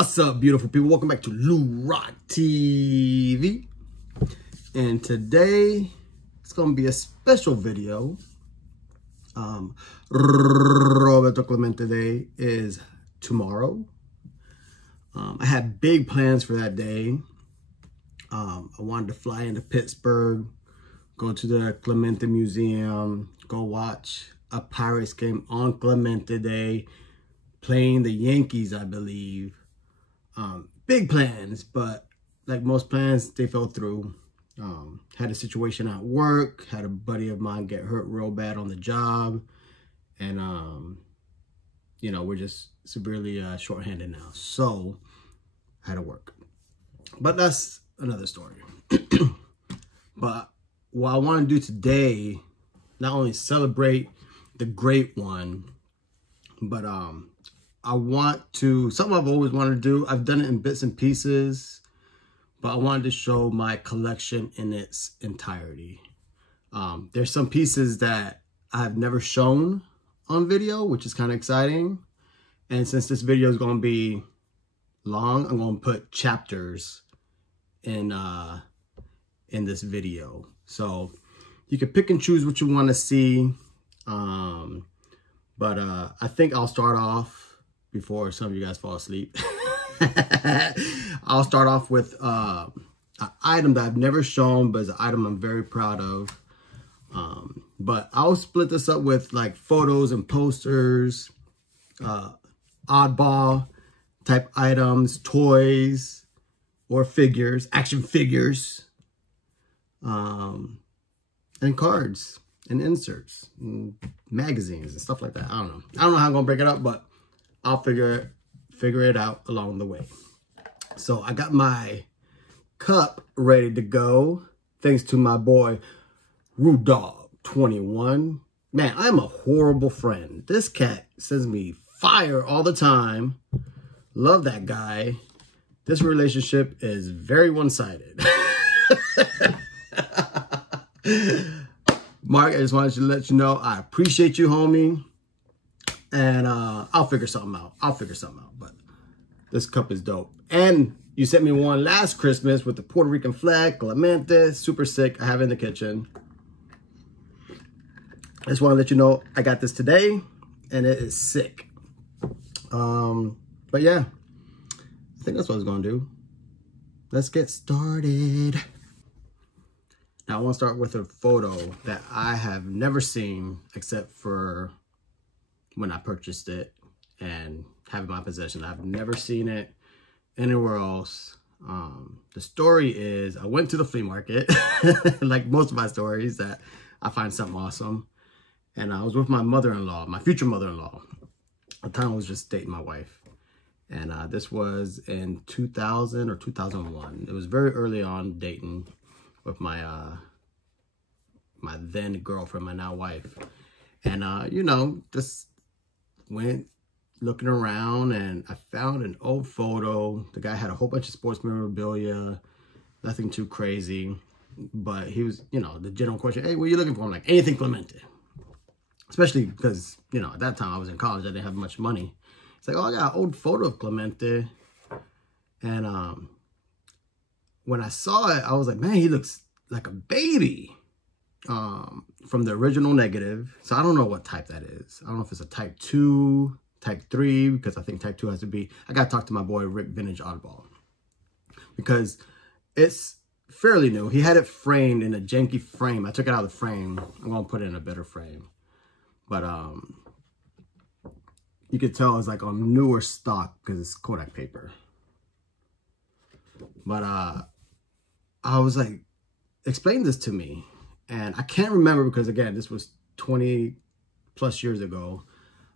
What's up, beautiful people? Welcome back to Lou Rock TV. And today, it's going to be a special video. Roberto Clemente Day is tomorrow. I had big plans for that day. I wanted to fly into Pittsburgh, go to the Clemente Museum, go watch a Pirates game on Clemente Day, playing the Yankees, I believe. Big plans, but like most plans, they fell through. Had a situation at work, had a buddy of mine get hurt real bad on the job, and you know, we're just severely shorthanded now, so I had to work. But that's another story. But what I want to do today, not only celebrate the great one, but I want to, something I've always wanted to do. I've done it in bits and pieces, but I wanted to show my collection in its entirety. There's some pieces that I've never shown on video, which is kind of exciting. And since this video is going to be long, I'm going to put chapters in this video. So you can pick and choose what you want to see. But I think I'll start off before some of you guys fall asleep. I'll start off with an item that I've never shown, but it's an item I'm very proud of. But I'll split this up with like photos and posters, oddball type items, toys, or figures, action figures, and cards and inserts and magazines and stuff like that. I don't know how I'm gonna break it up, but I'll figure it out along the way. So I got my cup ready to go, thanks to my boy Rudog21. Man, I'm a horrible friend. This cat sends me fire all the time. Love that guy. This relationship is very one-sided. Mark, I just wanted to let you know I appreciate you, homie. And I'll figure something out. But this cup is dope. And you sent me one last Christmas with the Puerto Rican flag, Clemente, super sick. I have it in the kitchen. I just want to let you know I got this today, and it is sick. But yeah, I think that's what I was going to do. Let's get started. Now I want to start with a photo that I have never seen except for when I purchased it and have it in my possession. I've never seen it anywhere else. The story is I went to the flea market, like most of my stories, that I find something awesome. And I was with my mother-in-law, my future mother-in-law. At the time I was just dating my wife. And this was in 2000 or 2001. It was very early on dating with my my then girlfriend, my now wife. And you know, just went looking around, and I found an old photo. The guy had a whole bunch of sports memorabilia, nothing too crazy, but he was, you know, the general question, hey, what are you looking for? I'm like, anything Clemente. Especially because, you know, at that time I was in college, I didn't have much money. It's like, oh, I got an old photo of Clemente. And when I saw it, I was like, man, he looks like a baby. From the original negative. So I don't know what type that is. I don't know if it's a type 2, type 3, because I think type 2 has to be. I got to talk to my boy Rick, Vintage Oddball, because it's fairly new. He had it framed in a janky frame. I took it out of the frame. I'm going to put it in a better frame. But you could tell it's like on newer stock because it's Kodak paper. But I was like, explain this to me. And I can't remember because, again, this was 20 plus years ago.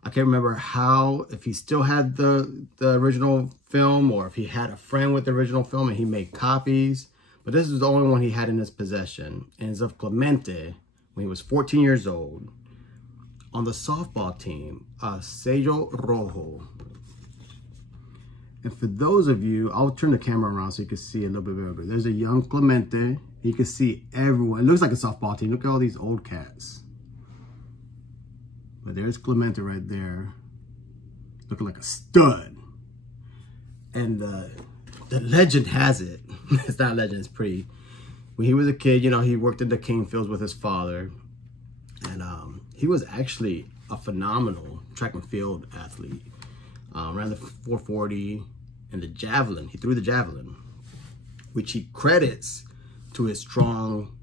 I can't remember how, if he still had the original film, or if he had a friend with the original film and he made copies. But this is the only one he had in his possession. And it's of Clemente when he was 14 years old on the softball team, Sello Rojo. And for those of you, I'll turn the camera around so you can see a little bit better. There's a young Clemente. You can see everyone. It looks like a softball team. Look at all these old cats. But there's Clemente right there, looking like a stud. And the legend has it, it's not legend, it's pretty. When he was a kid, you know, he worked in the cane fields with his father. And he was actually a phenomenal track and field athlete. Ran the 440 and the javelin. He threw the javelin, which he credits to his strong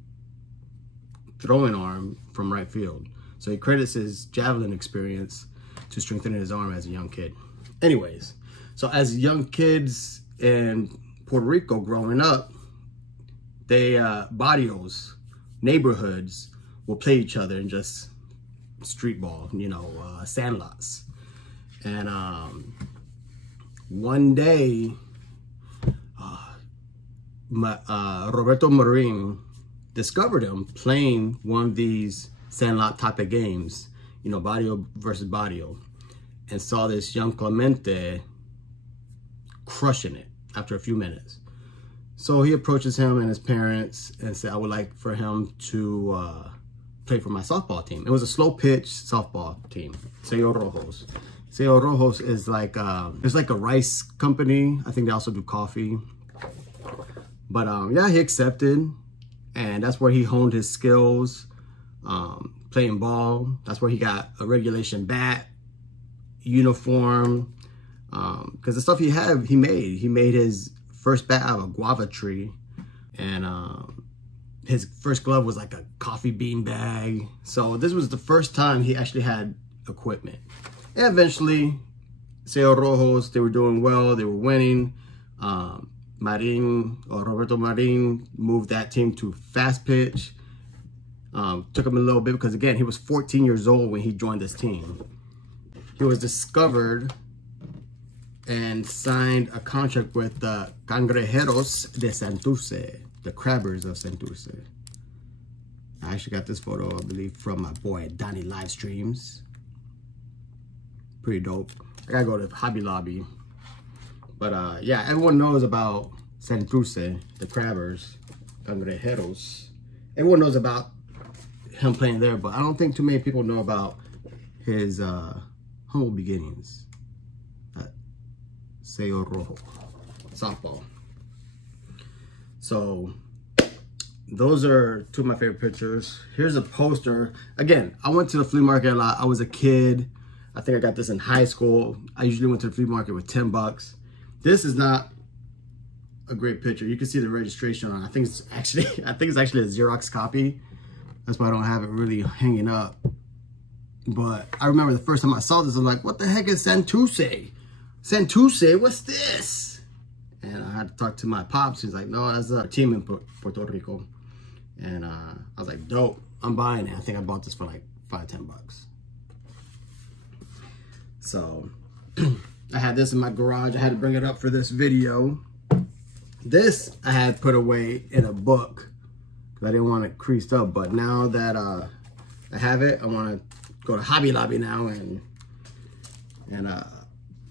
throwing arm from right field. So he credits his javelin experience to strengthening his arm as a young kid. Anyways, so as young kids in Puerto Rico growing up, they, barrios, neighborhoods, will play each other in just street ball, you know, sandlots. And one day, Roberto Marin discovered him playing one of these sandlot type of games, you know, barrio versus barrio, and saw this young Clemente crushing it after a few minutes. So he approaches him and his parents and said, I would like for him to play for my softball team. It was a slow pitch softball team, Sello Rojos. Sello Rojos is like, it's like a rice company. I think they also do coffee. But yeah, he accepted, and that's where he honed his skills, playing ball. That's where he got a regulation bat, uniform, because the stuff he had, he made his first bat out of a guava tree, and his first glove was like a coffee bean bag. So this was the first time he actually had equipment. And eventually, Sello Rojos, they were doing well, they were winning. Roberto Marin moved that team to fast pitch. Took him a little bit because, again, he was 14 years old when he joined this team. He was discovered and signed a contract with the Cangrejeros de Santurce, the Crabbers of Santurce. I actually got this photo, I believe, from my boy Donnie live streams. Pretty dope. I gotta go to Hobby Lobby. But yeah, everyone knows about Santurce, the Crabbers, Cangrejeros. Everyone knows about him playing there, but I don't think too many people know about his humble beginnings at Sello Rojo softball. So those are two of my favorite pictures. Here's a poster. Again, I went to the flea market a lot. I was a kid. I think I got this in high school. I usually went to the flea market with 10 bucks. This is not a great picture. You can see the registration on it. I think it's actually a Xerox copy. That's why I don't have it really hanging up. But I remember the first time I saw this, I'm like, what the heck is Santurce? Santurce, what's this? And I had to talk to my pops. He's like, no, that's a team in Puerto Rico. And I was like, dope, I'm buying it. I think I bought this for like 5-10 bucks. So I had this in my garage. I had to bring it up for this video. This I had put away in a book because I didn't want it creased up. But now that I have it, I want to go to Hobby Lobby now and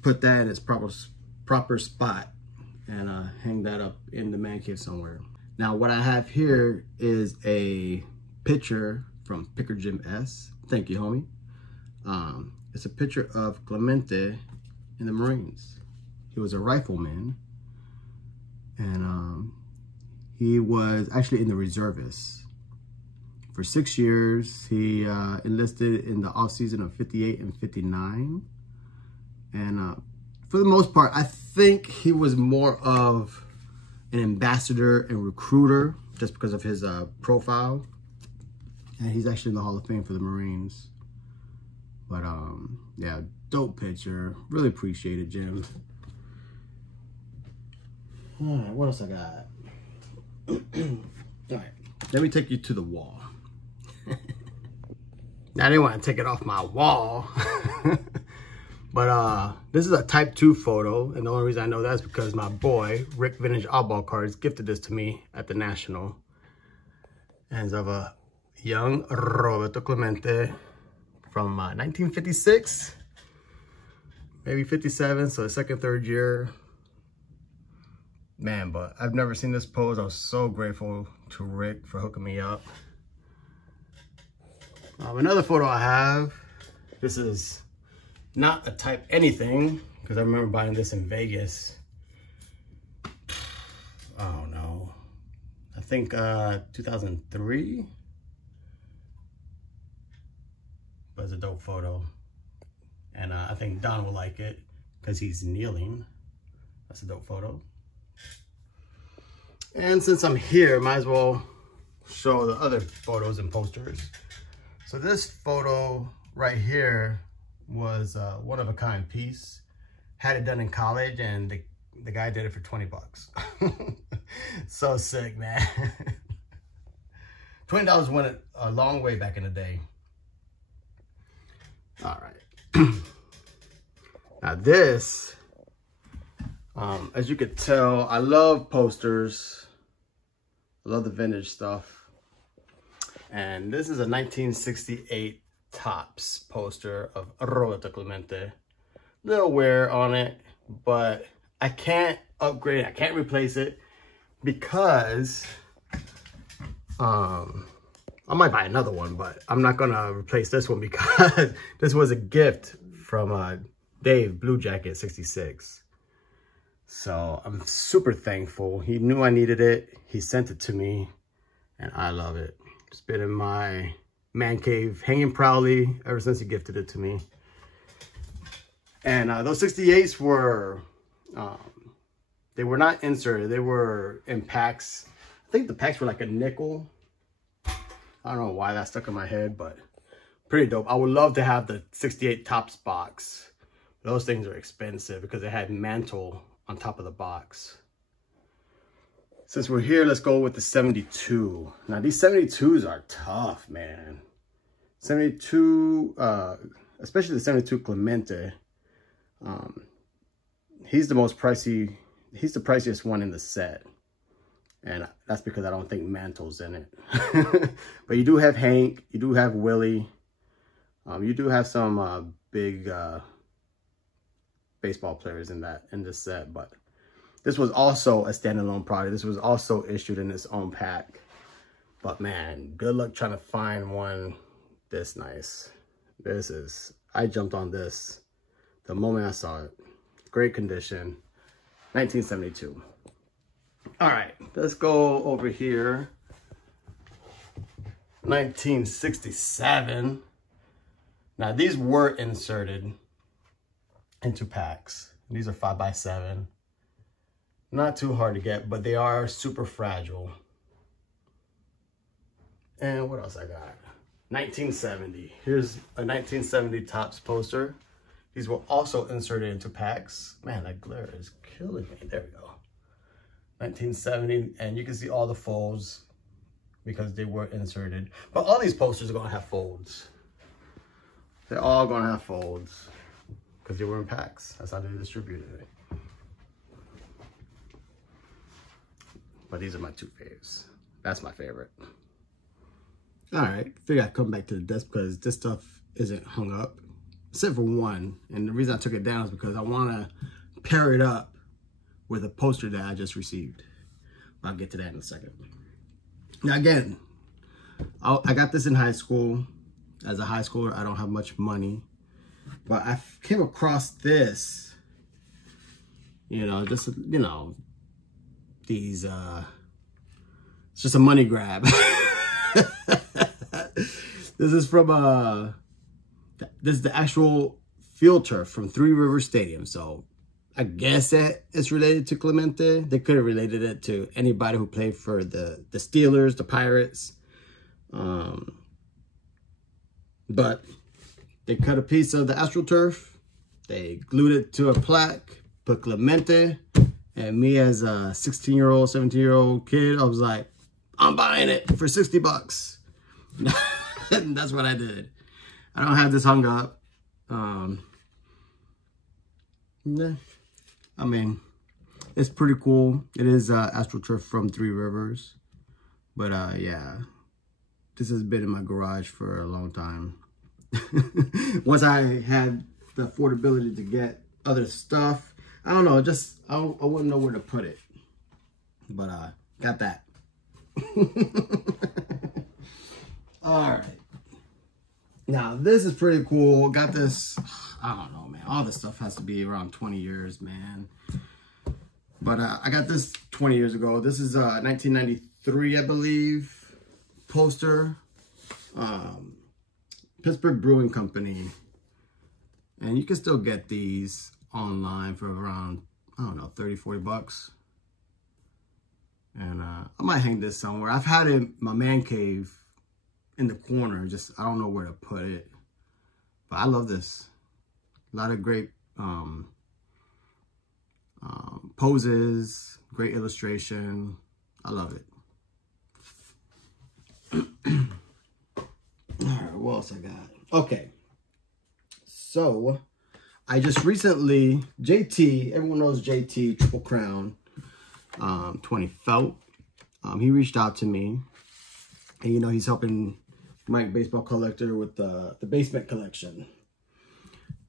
put that in its proper spot and hang that up in the man cave somewhere. Now what I have here is a picture from Picker Jim S. Thank you, homie. It's a picture of Clemente in the Marines. He was a rifleman, and he was actually in the reservists. For 6 years, he enlisted in the off season of 58 and 59. And for the most part, I think he was more of an ambassador and recruiter just because of his profile. And he's actually in the Hall of Fame for the Marines. But yeah, dope picture. Really appreciate it, Jim. All right, what else I got? All right, let me take you to the wall. Now, I didn't want to take it off my wall. But this is a type 2 photo, and the only reason I know that is because my boy, Rick Vintage Oddball Cards, gifted this to me at the National. And it's of a young Roberto Clemente from 1956, maybe 57, so the second, third year. Man, but I've never seen this pose. I was so grateful to Rick for hooking me up. Another photo I have, this is not a type anything, because I remember buying this in Vegas. think 2003. But it's a dope photo. And I think Don will like it because he's kneeling. That's a dope photo. And since I'm here, might as well show the other photos and posters. So this photo right here was a one-of-a-kind piece. Had it done in college, and the guy did it for 20 bucks. So sick, man. $20 went a long way back in the day. All right. Now this, as you could tell, I love posters. I love the vintage stuff. And this is a 1968 Topps poster of Roberto Clemente. Little wear on it, but I can't upgrade it. I can't replace it because I might buy another one, but I'm not gonna replace this one because this was a gift from Dave Blue Jacket 66. So I'm super thankful. He knew I needed it. He sent it to me and I love it. It's been in my man cave hanging proudly ever since he gifted it to me. And those 68s were, they were not inserted. They were in packs. I think the packs were like a nickel. I don't know why that stuck in my head, but pretty dope. I would love to have the 68 Topps box. Those things are expensive because they had mantle on top of the box. Since we're here, let's go with the 72. Now these 72s are tough, man. 72, especially the 72 Clemente. He's the most pricey. He's the priciest one in the set. And that's because I don't think mantle's in it. But you do have Hank, you do have Willie. You do have some big baseball players in this set, but this was also a standalone product. This was also issued in its own pack. But man, good luck trying to find one this nice. I jumped on this the moment I saw it. Great condition, 1972. All right, let's go over here. 1967. Now these were inserted into packs. These are 5x7. Not too hard to get, but they are super fragile. And what else I got? 1970. Here's a 1970 Topps poster. These were also inserted into packs. Man, that glare is killing me. There we go. 1970, and you can see all the folds because they were inserted. But all these posters are gonna have folds. They're all gonna have folds because they were in packs. That's how they distributed it. But these are my two faves. That's my favorite. All right, figure I'd come back to the desk because this stuff isn't hung up, except for one. And the reason I took it down is because I want to pair it up with a poster that I just received. I'll get to that in a second. Now again, I got this in high school. As a high schooler, I don't have much money, but I came across this, just, these, it's just a money grab. This is from, this is the actual field turf from Three Rivers Stadium. So I guess that it's related to Clemente. They could have related it to anybody who played for the Steelers, the Pirates. But they cut a piece of the AstroTurf. They glued it to a plaque, put Clemente. And me as a 16-year-old, 17-year-old kid, I was like, I'm buying it for 60 bucks. And that's what I did. I don't have this hung up. Yeah. I mean, it's pretty cool. It is AstroTurf from Three Rivers. But yeah, this has been in my garage for a long time. Once I had the affordability to get other stuff, I don't know, just I wouldn't know where to put it. But got that. All right. Now this is pretty cool. Got this, I don't know, man. All this stuff has to be around 20 years, man. But I got this 20 years ago. This is 1993 3, I believe, poster. Pittsburgh Brewing Company. And you can still get these online for around, I don't know, 30, 40 bucks. And I might hang this somewhere. I've had it in my man cave in the corner. Just, I don't know where to put it. But I love this. A lot of great poses, great illustration. I love it. All right, what else I got? Okay. So, I just recently, JT, everyone knows JT, Triple Crown, 20 Felt. He reached out to me. And, you know, he's helping Mike Baseball Collector with the basement collection.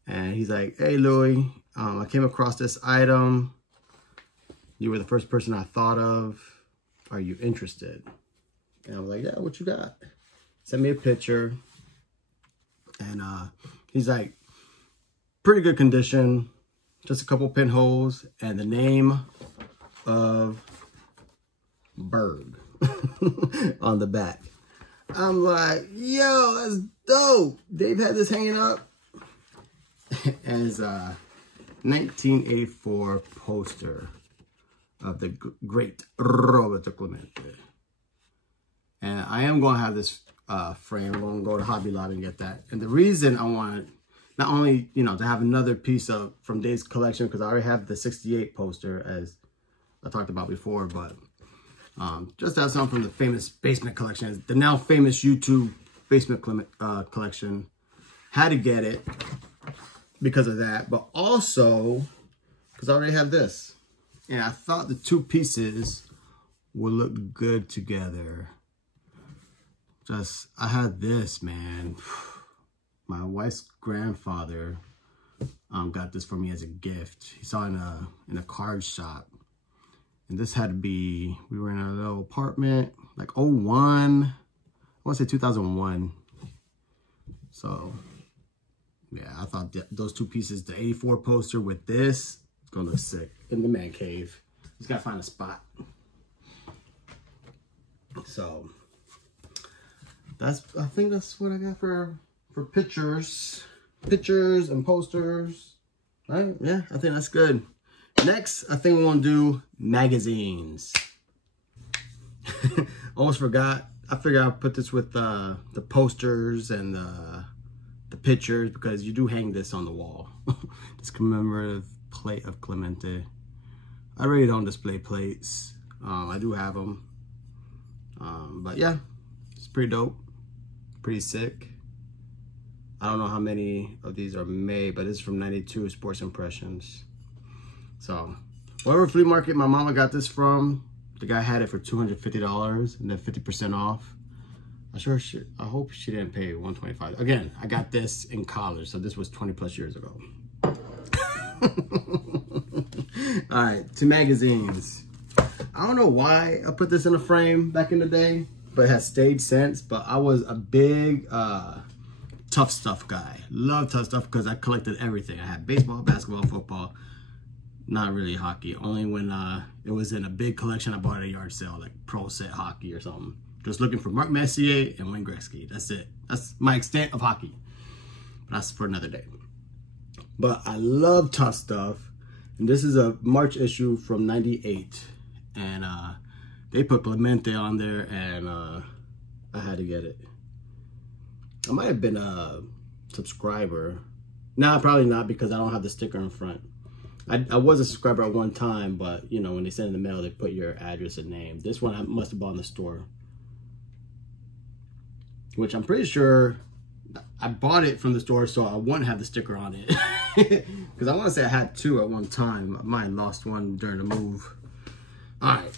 And he's like, hey, Louie, I came across this item. You were the first person I thought of. Are you interested? And I was like, yeah, what you got? Sent me a picture. And he's like, pretty good condition. Just a couple pinholes. And the name of Berg on the back. I'm like, yo, that's dope. Dave had this hanging up as a 1984 poster of the great Roberto Clemente. And I am going to have this frame. I'm going to go to Hobby Lobby and get that. And the reason I want not only, you know, to have another piece of from Dave's collection, because I already have the 68 poster as I talked about before, but just to have something from the famous basement collection, the now famous YouTube basement collection. Had to get it because of that, but also because I already have this. And I thought the two pieces would look good together. Just, I had this, man. My wife's grandfather got this for me as a gift. He saw it in a card shop. And this had to be, we were in a little apartment, like 01, I want to say 2001. So, yeah, I thought those two pieces, the 84 poster with this, it's going to look sick in the man cave. Just got to find a spot. So, I think that's what I got for pictures and posters. All right, yeah, I think that's good. Next, I think we're gonna do magazines. Almost forgot. I figured I'd put this with the posters and the pictures, because you do hang this on the wall. This commemorative plate of Clemente. I really don't display plates. I do have them. But yeah, it's pretty dope. Pretty sick. I don't know how many of these are made, but it's from 92 Sports Impressions. So, whatever flea market my mama got this from, the guy had it for $250 and then 50% off. I hope she didn't pay $125. Again, I got this in college, so this was 20 plus years ago. All right, to magazines. I don't know why I put this in a frame back in the day, but it has stayed since. But I was a big Tough Stuff guy. Love Tough Stuff because I collected everything. I had baseball, basketball, football. Not really hockey. Only when it was in a big collection I bought at a yard sale, like Pro Set Hockey or something. Just looking for Mark Messier and Wayne Gretzky. That's it. That's my extent of hockey. But that's for another day. But I love Tough Stuff. And this is a March issue from '98. And they put Clemente on there, and I had to get it. I might have been a subscriber. Nah, probably not, because I don't have the sticker in front. I was a subscriber at one time, but, you know, when they send in the mail, they put your address and name. This one I must have bought in the store. Which I'm pretty sure I bought it from the store so I wouldn't have the sticker on it. Because I want to say I had two at one time. I might have lost one during the move. Alright.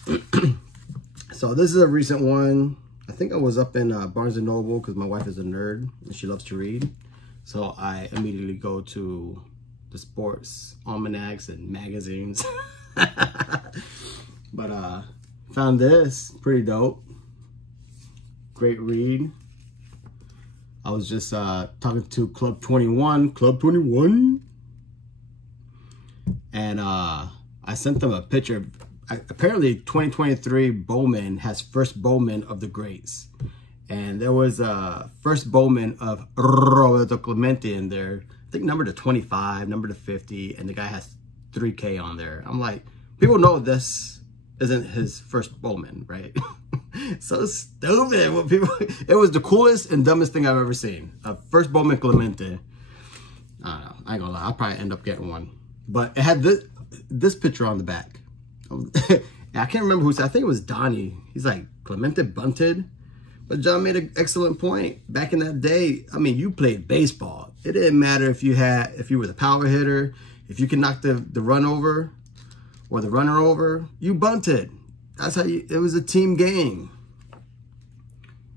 So this is a recent one. I think I was up in Barnes & Noble because my wife is a nerd and she loves to read. So I immediately go to the sports almanacs and magazines. But found this pretty dope. Great read. I was just talking to Club 21, and I sent them a picture apparently 2023 Bowman has first Bowman of the greats. And there was a first Bowman of Roberto Clemente in there. I think number to 25, number to 50, and the guy has 3K on there. I'm like, people know this isn't his first Bowman, right? So stupid. What people, it was the coolest and dumbest thing I've ever seen. First Bowman Clemente. I don't know. I ain't gonna lie. I'll probably end up getting one. But it had this picture on the back. I can't remember who said. I think it was Donnie. He's like, Clemente bunted. But John made an excellent point. Back in that day, I mean, you played baseball. It didn't matter if you were the power hitter, if you could knock the run over or the runner over, you bunted. That's how it was a team game.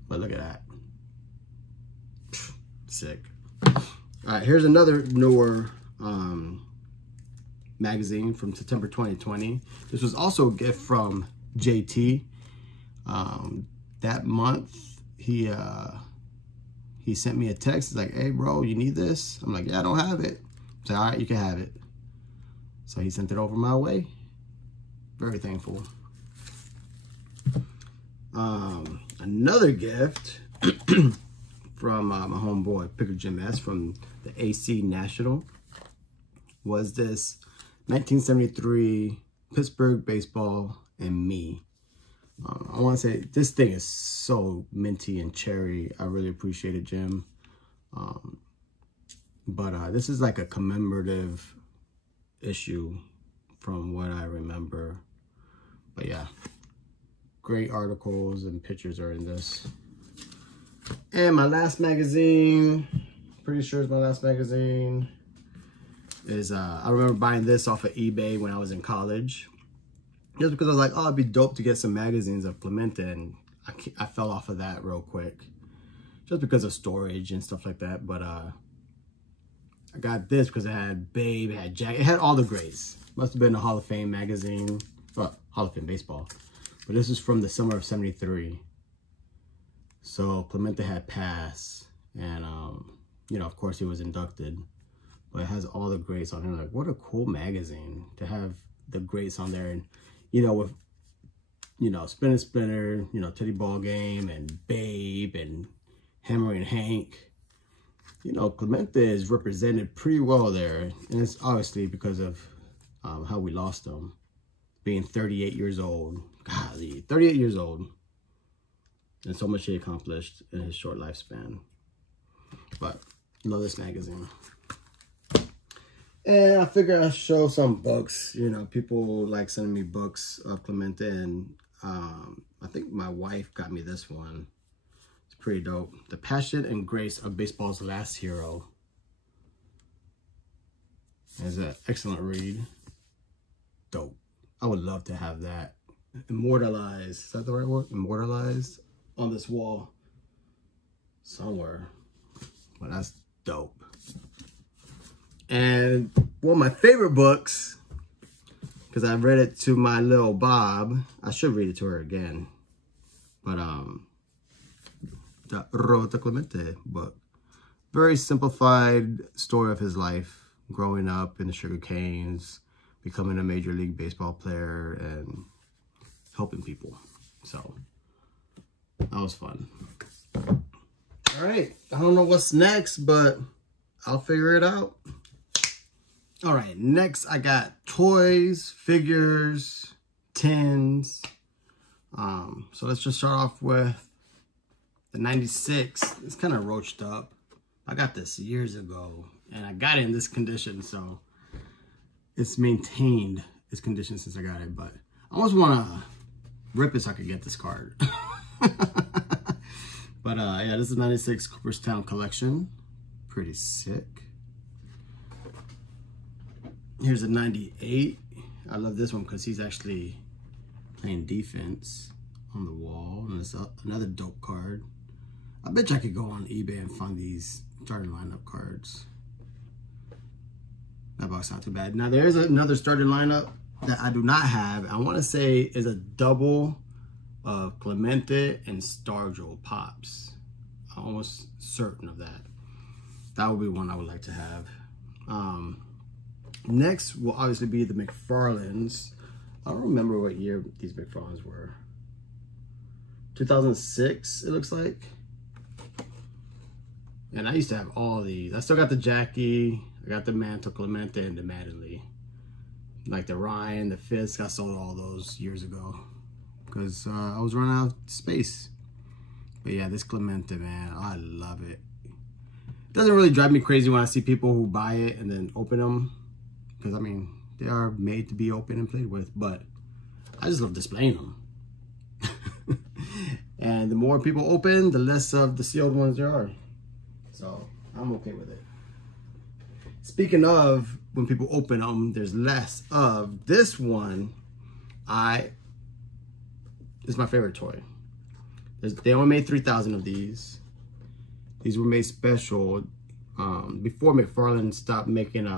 But look at that. Sick. All right, here's another newer magazine from September 2020. This was also a gift from JT. That month, he sent me a text. He's like, hey, bro, you need this? I'm like, yeah, I don't have it. I said, all right, you can have it. So he sent it over my way. Very thankful. Another gift from my homeboy, Picker Jim S. from the AC National was this 1973 Pittsburgh Baseball and Me. I want to say this thing is so minty and cherry. I really appreciate it, Jim. But this is like a commemorative issue from what I remember. But yeah, great articles and pictures are in this. And my last magazine, pretty sure it's my last magazine, is I remember buying this off of eBay when I was in college. Just because I was like, oh, it'd be dope to get some magazines of Clemente, and I fell off of that real quick. Just because of storage and stuff like that. But I got this because it had Babe, it had Jack, it had all the greats. Must have been a Hall of Fame magazine, well, Hall of Fame baseball. But this is from the summer of '73. So Clemente had passed, and you know, of course he was inducted. But it has all the greats on here. Like, what a cool magazine to have the greats on there. And you know, with, you know, Splinter, you know, Teddy Ball Game and Babe and Hammer and Hank. You know, Clemente is represented pretty well there. And it's obviously because of how we lost him. Being 38 years old. Golly, 38 years old. And so much he accomplished in his short lifespan. But, love this magazine. And I figured I'd show some books. You know, people like sending me books of Clemente, and I think my wife got me this one. It's pretty dope. The Passion and Grace of Baseball's Last Hero. It's an excellent read. Dope. I would love to have that immortalized. Is that the right word? Immortalized on this wall somewhere. But that's dope. And one of my favorite books, because I read it to my little Bob. I should read it to her again. But the Roberto Clemente book. Very simplified story of his life. Growing up in the sugar canes, becoming a Major League Baseball player, and helping people. So, that was fun. All right. I don't know what's next, but I'll figure it out. All right, next I got toys, figures, tins. So let's just start off with the 96. It's kind of roached up. I got this years ago, and I got it in this condition, so it's maintained its condition since I got it. But I almost want to rip it so I could get this card. But yeah, this is 96 Cooperstown collection. Pretty sick. Here's a 98. I love this one because he's actually playing defense on the wall. And it's another dope card. I bet you I could go on eBay and find these starting lineup cards. That box not too bad. Now there is another starting lineup that I do not have. I want to say is a double of Clemente and Stargell Pops. I'm almost certain of that. That would be one I would like to have. Next will obviously be the McFarlanes I don't remember what year these big fawns were. 2006, it looks like. And I used to have all these. I still got the Jackie, I got the Mantle Clemente, and the Maddenly. Like the Ryan, the Fisk, I sold all those years ago. Because I was running out of space. But yeah, this Clemente, man, I love it. It doesn't really drive me crazy when I see people who buy it and then open them. Because, I mean, they are made to be opened and played with. But I just love displaying them. And the more people open, the less of the sealed ones there are. So, I'm okay with it. Speaking of, when people open them, there's less of. This one, is my favorite toy. They only made 3,000 of these. These were made special before McFarlane stopped making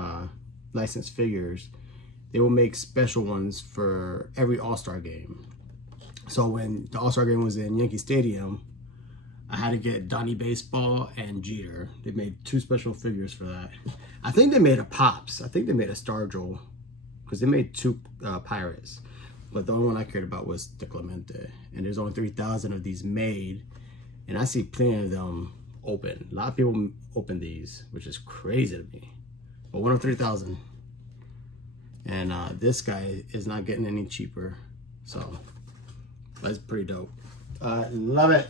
licensed figures. They will make special ones for every All-Star game. So when the All-Star game was in Yankee Stadium, I had to get Donnie Baseball and Jeter. They made 2 special figures for that. I think they made a Pops. I think they made a Stargell, because they made 2 Pirates. But the only one I cared about was the Clemente. And there's only 3,000 of these made. And I see plenty of them open. A lot of people open these, which is crazy to me. But 1 of 3,000. And this guy is not getting any cheaper. So, that's pretty dope. I love it.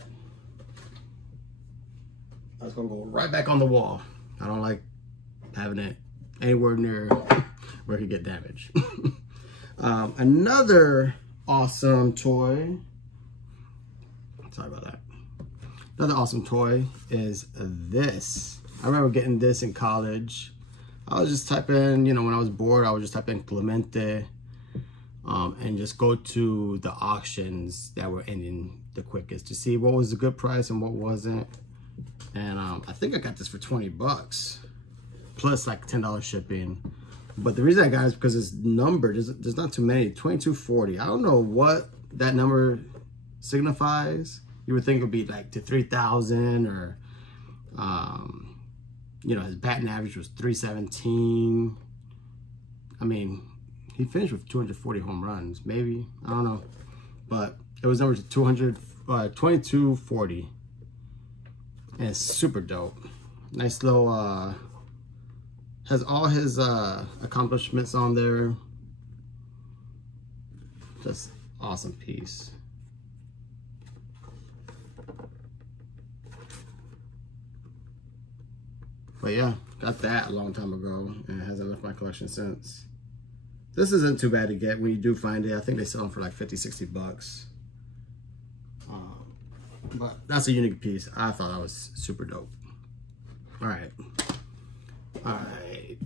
That's gonna go right back on the wall. I don't like having it anywhere near where it could get damaged. Another awesome toy. Sorry about that. Another awesome toy is this. I remember getting this in college. I was just typing, you know, when I was bored, I would just type in Clemente and just go to the auctions that were ending the quickest to see what was a good price and what wasn't. And I think I got this for 20 bucks plus like $10 shipping. But the reason I got it is because it's numbered. There's not too many. 2240. I don't know what that number signifies. You would think it would be like to 3,000 or, you know, his batting average was 317. I mean, he finished with 240 home runs, maybe. I don't know. But it was numbered to 2240. And it's super dope. Nice little, has all his accomplishments on there. Just awesome piece. But yeah, got that a long time ago and it hasn't left my collection since. This isn't too bad to get when you do find it. I think they sell them for like 50, 60 bucks. But that's a unique piece. I thought that was super dope. All right.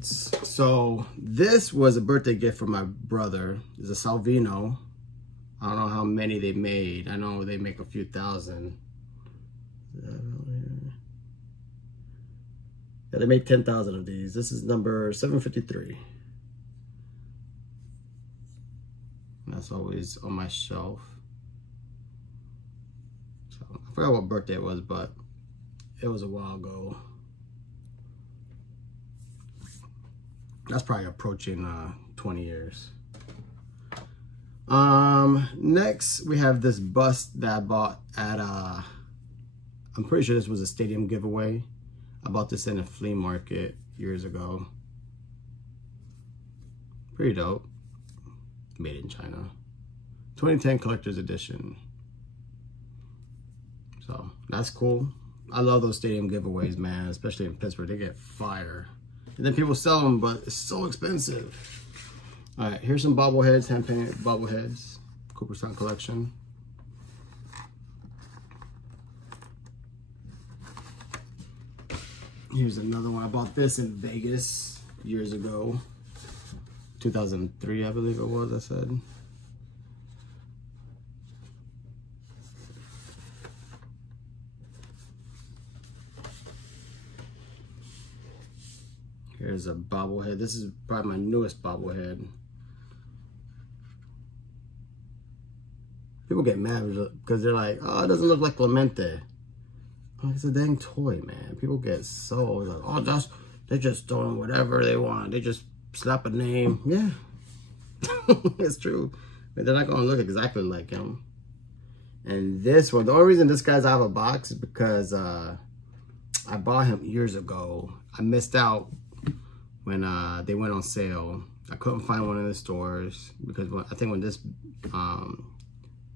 So this was a birthday gift from my brother. It's a Salvino. I don't know how many they made. I know they make a few thousand. Yeah, they made 10,000 of these. This is number 753. That's always on my shelf. So I forgot what birthday it was, but it was a while ago. That's probably approaching 20 years. Next we have this bust that I bought at I'm pretty sure this was a stadium giveaway. I bought this in a flea market years ago. Pretty dope. Made in China. 2010 collector's edition. So that's cool. I love those stadium giveaways, man, especially in Pittsburgh. They get fire. And then people sell them, but it's so expensive. All right, here's some bobbleheads, hand-painted bobbleheads. Cooperstown collection. Here's another one. I bought this in Vegas years ago. 2003, I believe it was, I said. Here's a bobblehead. This is probably my newest bobblehead. People get mad because they're like, oh, it doesn't look like Clemente. Oh, it's a dang toy, man. People get so like, oh, they're just throwing whatever they want. They just slap a name. Yeah, it's true. but they're not gonna look exactly like him. And this one, the only reason this guy's out of a box is because I bought him years ago. I missed out when they went on sale. I couldn't find one in the stores because I think when this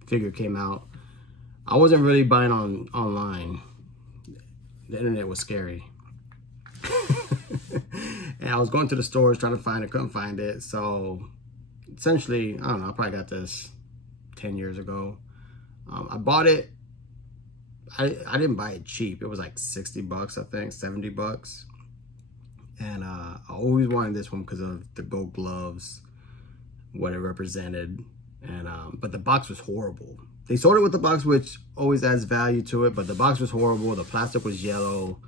figure came out, I wasn't really buying online. The internet was scary. And I was going to the stores trying to find it, couldn't find it. So essentially, I don't know, I probably got this 10 years ago. I bought it. I didn't buy it cheap. It was like 60 bucks, I think, 70 bucks. And I always wanted this one because of the gold gloves, what it represented. And but the box was horrible. They sold it with the box, which always adds value to it, but the box was horrible. The plastic was yellow.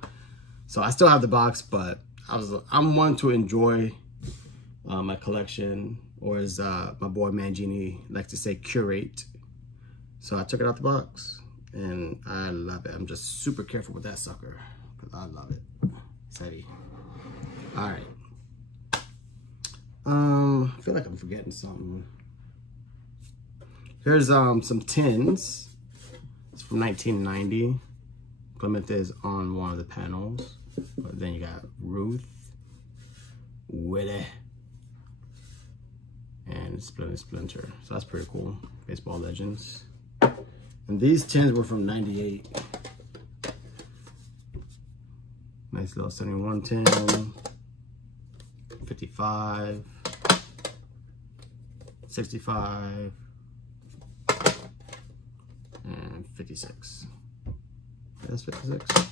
So I still have the box, but I'm one to enjoy my collection, or as my boy Mangini likes to say, curate. So I took it out the box, and I love it. I'm just super careful with that sucker because I love it. It's heavy. All right. I feel like I'm forgetting something. Here's some tins. It's from 1990. Clemente is on one of the panels. But then you got Ruth, Willie, and Splinter. So that's pretty cool. Baseball legends. And these tins were from 98. Nice little 71 tin. 55. 65. And 56. That's 56.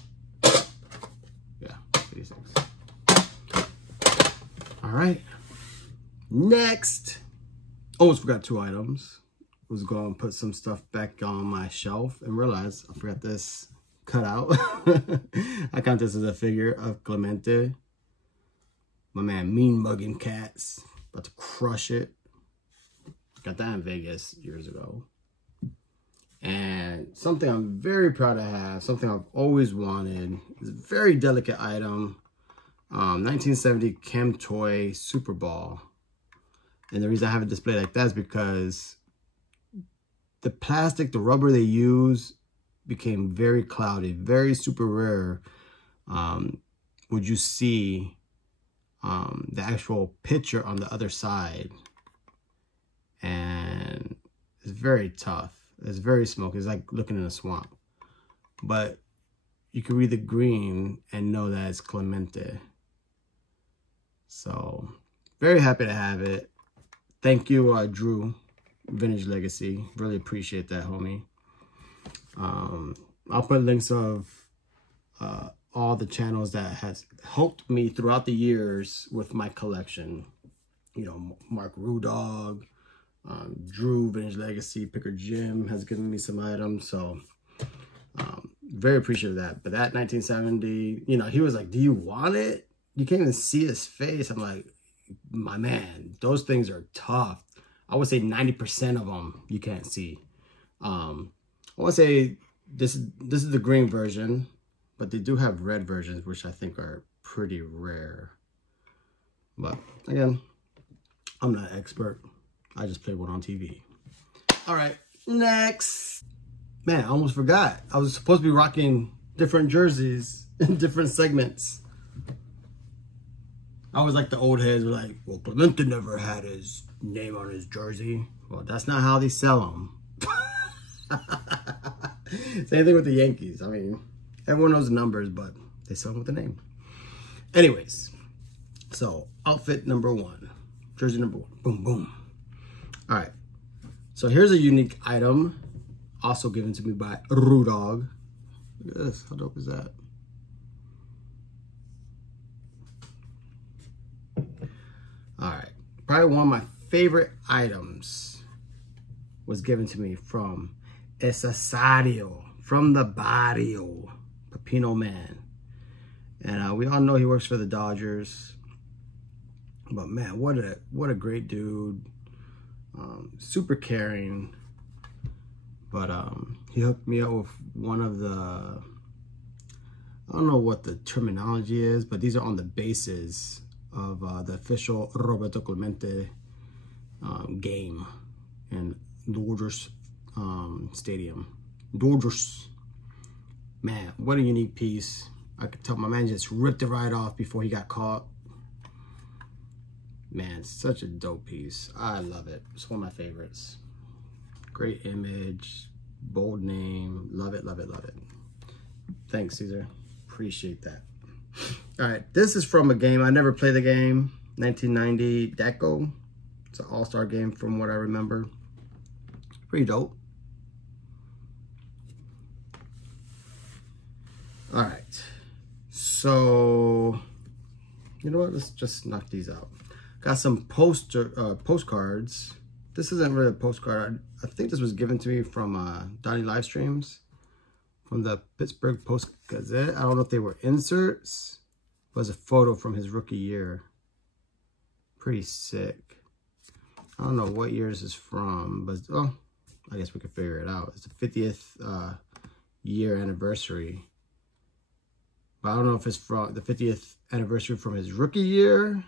Yeah, 56. All right. Next. Almost forgot 2 items. Was going to put some stuff back on my shelf and realized I forgot this cutout. I count this as a figure of Clemente. My man, Mean Mugging Cats. About to crush it. Got that in Vegas years ago. And something I'm very proud to have, something I've always wanted. It's a very delicate item. 1970 Chem Toy Super Ball. And the reason I have it displayed like that is because the plastic, the rubber they use became very cloudy, very super rare. Would you see the actual picture on the other side? And it's very tough. It's very smoky. It's like looking in a swamp. But you can read the green and know that it's Clemente. So, very happy to have it. Thank you, Drew, Vintage Legacy. Really appreciate that, homie. I'll put links of all the channels that has helped me throughout the years with my collection. You know, Mark Rudog, Drew, Vintage Legacy, Picker Jim has given me some items, so very appreciative of that. But that 1970, you know, he was like, do you want it? You can't even see his face. I'm like, my man, those things are tough. I would say 90% of them you can't see. I want to say this is the green version, but they do have red versions, which I think are pretty rare. But again, I'm not an expert. I just played one on TV. All right, next. Man, I almost forgot. I was supposed to be rocking different jerseys in different segments. I was like the old heads were like, well, Clemente never had his name on his jersey. Well, that's not how they sell them. Same thing with the Yankees. I mean, everyone knows the numbers, but they sell them with the name. Anyways, so outfit number 1. Jersey number 1. Boom, boom. All right, so here's a unique item, also given to me by Rudog. Look at this, how dope is that? All right, probably one of my favorite items was given to me from Esasario, from the barrio, Pepino Man. And we all know he works for the Dodgers. But man, what a great dude. Super caring. But he hooked me up with one of the, I don't know what the terminology is, but these are on the bases of the official Roberto Clemente game. in Dodgers Stadium. Dodgers. Man, what a unique piece. I could tell my man just ripped it right off before he got caught. Man, such a dope piece. I love it. It's one of my favorites. Great image, bold name. Love it, love it, love it. Thanks, Caesar. Appreciate that. All right, this is from a game. I never played the game. 1990 Deco. It's an all-star game from what I remember. Pretty dope. All right. So, you know what? Let's just knock these out. Got some postcards. This isn't really a postcard. I think this was given to me from Donnie live streams from the Pittsburgh Post-Gazette. I don't know if they were inserts. It was a photo from his rookie year. Pretty sick. I don't know what year this is from, but oh, I guess we could figure it out. It's the 50th year anniversary. But I don't know if it's from the 50th anniversary from his rookie year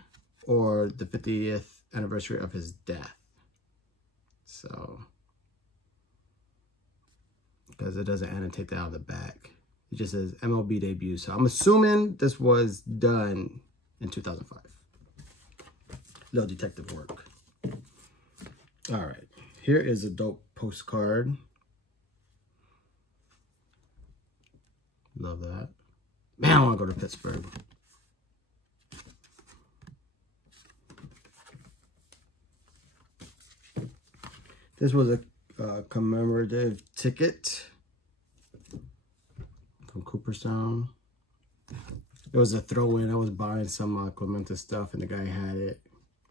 or the 50th anniversary of his death. So, because it doesn't annotate that on the back. It just says MLB debut. So I'm assuming this was done in 2005. Little detective work. All right. Here is a dope postcard. Love that. Man, I want to go to Pittsburgh. This was a commemorative ticket from Cooperstown. It was a throw-in. I was buying some Clemente stuff, and the guy had it.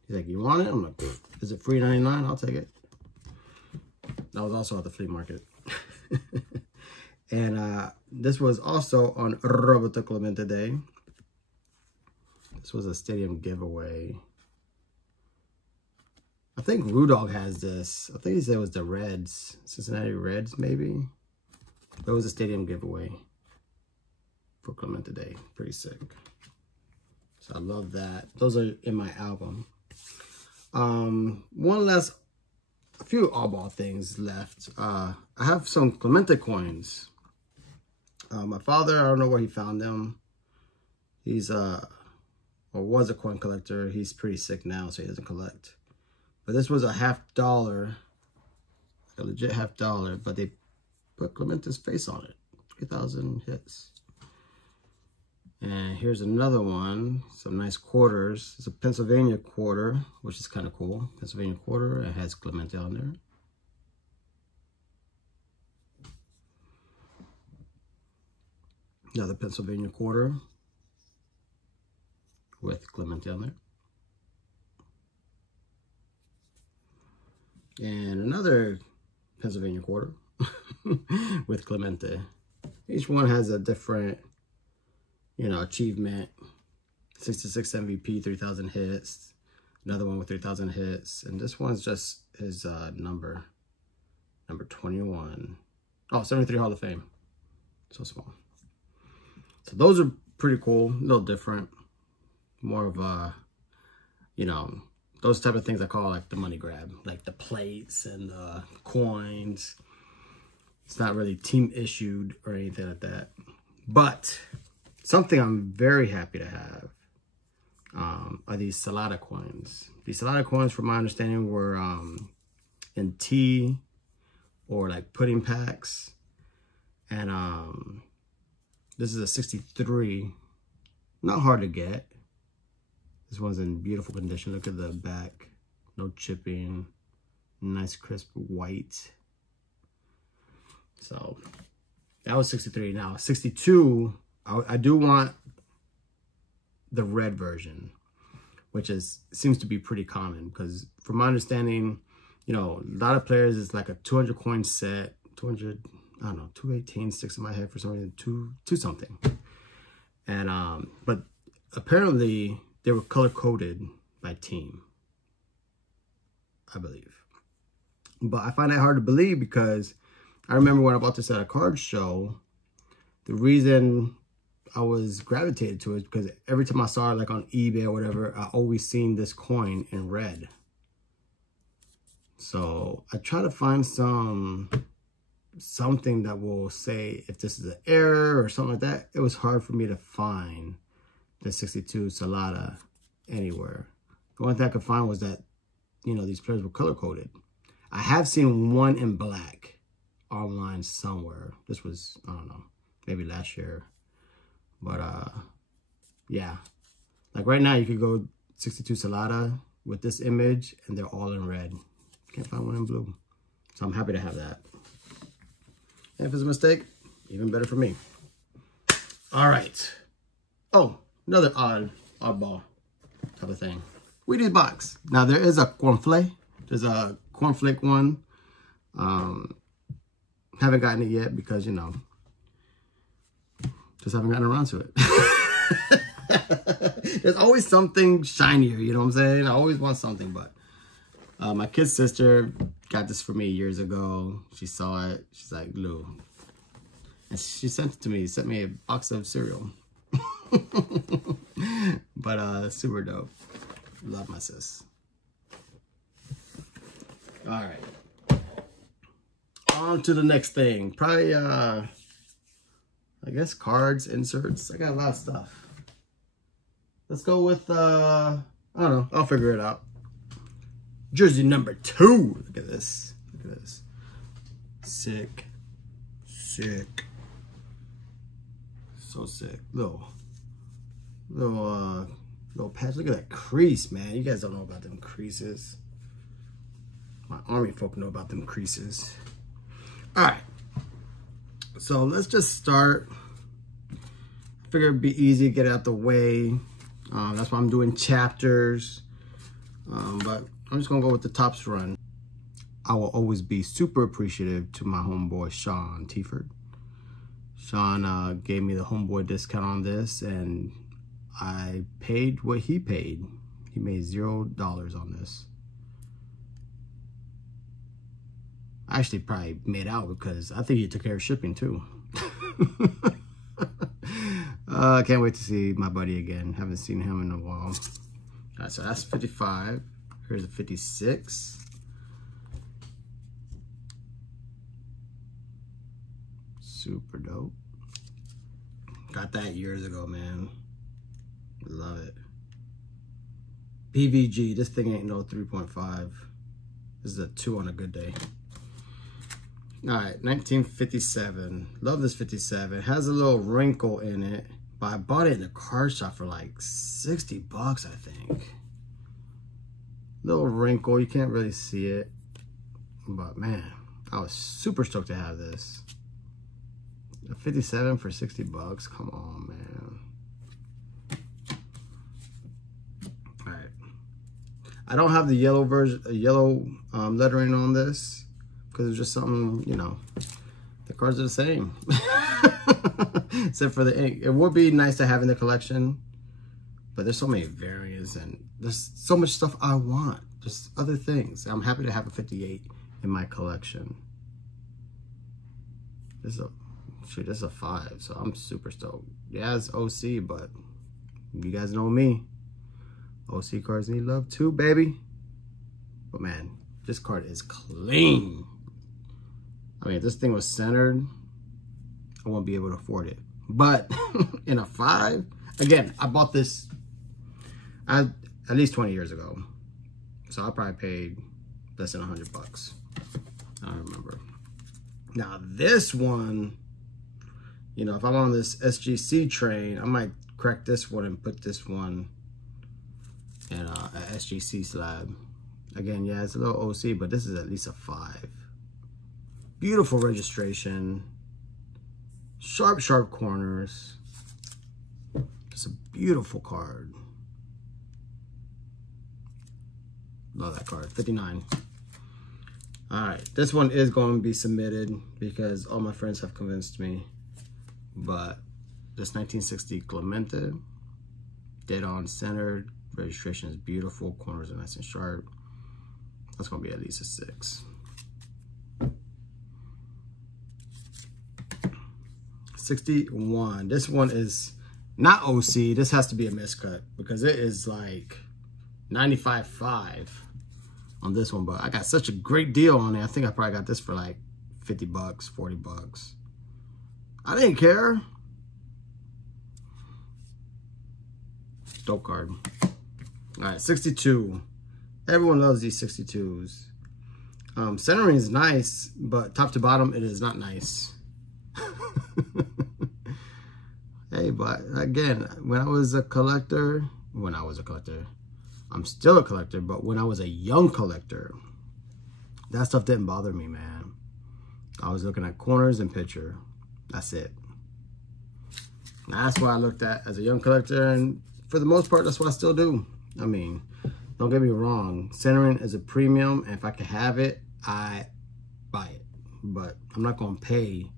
He's like, "You want it?" I'm like, "Is it free 99? I'll take it." That was also at the flea market. And this was also on Roberto Clemente Day. This was a stadium giveaway. I think Rudolph has this. I think he said it was the Reds, Cincinnati Reds, maybe. It was a stadium giveaway for Clemente Day. Pretty sick. So I love that. Those are in my album. A few oddball things left. I have some Clemente coins. My father, I don't know where he found them. He's or was a coin collector. He's pretty sick now, so he doesn't collect. But this was a $50, a legit $50, but they put Clemente's face on it. 3,000 hits. And here's another one, some nice quarters. It's a Pennsylvania quarter, which is kind of cool. Pennsylvania quarter, it has Clemente on there. Another Pennsylvania quarter with Clemente on there. And another Pennsylvania quarter with Clemente. Each one has a different, you know, achievement. 66 MVP, 3,000 hits. Another one with 3,000 hits. And this one's just his number 21. Oh, 73 Hall of Fame. So small. So those are pretty cool. A little different. More of a, you know, those type of things I call like the money grab, like the plates and the coins. It's not really team issued or anything like that. But something I'm very happy to have are these Salada Coins. These Salada Coins, from my understanding, were in tea or like pudding packs. And this is a 63. Not hard to get. This one's in beautiful condition. Look at the back. No chipping. Nice crisp white. So that was 63. Now 62, I do want the red version, which seems to be pretty common, because from my understanding, you know, a lot of players, it's like a 200 coin set, 200, I don't know, 218 sticks in my head for some reason, two something. And but apparently they were color coded by team, I believe. But I find that hard to believe, because I remember when I bought this at a card show, the reason I was gravitated to it because every time I saw it like on eBay or whatever, I always seen this coin in red. So I try to find something that will say if this is an error or something like that. It was hard for me to find the 62 Salada anywhere. The only thing I could find was that, you know, these players were color coded. I have seen one in black online somewhere. This was, I don't know, maybe last year. But yeah, like right now you could go 62 Salada with this image and they're all in red. Can't find one in blue. So I'm happy to have that. And if it's a mistake, even better for me. All right. Oh, another oddball type of thing. Wheaties box. Now there is a cornflake. There's a cornflake one. Haven't gotten it yet because, you know, just haven't gotten around to it. There's always something shinier, you know what I'm saying? I always want something, but my kid's sister got this for me years ago. She saw it. She's like, Lou. And she sent it to me. Sent me a box of cereal. But super dope. Love my sis. All right. On to the next thing. Probably, I guess cards, inserts. I got a lot of stuff. Let's go with, I don't know. I'll figure it out. Jersey number 2. Look at this. Look at this. Sick. Sick. So sick. Little patch. Look at that crease, man. You guys don't know about them creases. My army folk know about them creases. All right. So let's just start. Figure it'd be easy to get out the way. That's why I'm doing chapters. But I'm just gonna go with the tops run. I will always be super appreciative to my homeboy Sean Tiford. Sean gave me the homeboy discount on this, and I paid what he paid. He made $0 on this. I actually probably made out because I think he took care of shipping too. I can't wait to see my buddy again. Haven't seen him in a while. All right, so that's 55. Here's a 56. Super dope. Got that years ago, man. Love it. PVG. This thing ain't no 3.5. This is a 2 on a good day. All right, 1957. Love this 57. It has a little wrinkle in it, but I bought it in the card shop for like 60 bucks, I think. Little wrinkle, you can't really see it. But man, I was super stoked to have this. A 57 for 60 bucks, come on, man. All right. I don't have the yellow version, yellow lettering on this, because it's just something, you know, the cards are the same. Except for the ink. It would be nice to have in the collection, but there's so many variants and there's so much stuff I want. Just other things. I'm happy to have a 58 in my collection. This is a, shoot, this is a 5, so I'm super stoked. Yeah, it's OC, but you guys know me. OC cards need love too, baby. But man, this card is clean. I mean, if this thing was centered, I won't be able to afford it. But in a 5, again, I bought this at least 20 years ago. So I probably paid less than 100 bucks. I don't remember. Now this one, you know, if I'm on this SGC train, I might crack this one and put this one in a SGC slab. Again, yeah, it's a little OC, but this is at least a 5. Beautiful registration. Sharp, sharp corners. It's a beautiful card. Love that card. 59. All right, this one is going to be submitted because all my friends have convinced me. But this 1960 Clemente, dead on centered. Registration is beautiful. Corners are nice and sharp. That's going to be at least a 6. 61. This one is not OC. This has to be a miscut because it is like 95.5 on this one, but I got such a great deal on it. I think I probably got this for like 50 bucks, 40 bucks. I didn't care. Dope card. All right, 62. Everyone loves these 62s. Centering is nice, but top to bottom, it is not nice. Hey, but again, when I was a collector, I'm still a collector, but when I was a young collector, that stuff didn't bother me, man. I was looking at corners and picture. That's it. That's what I looked at as a young collector, and for the most part, that's what I still do. I mean, don't get me wrong. Centering is a premium, and if I can have it, I buy it. But I'm not going to pay.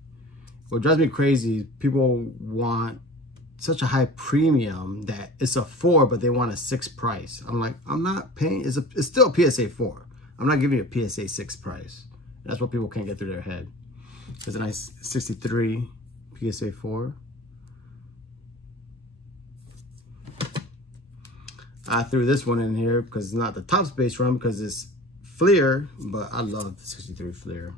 What drives me crazy is people want such a high premium that it's a 4, but they want a 6 price. I'm like, I'm not paying. It's still a PSA 4. I'm not giving you a PSA 6 price. That's what people can't get through their head. There's a nice 63 PSA 4. I threw this one in here because it's not the top space run because it's Fleer, but I love the 63 Fleer.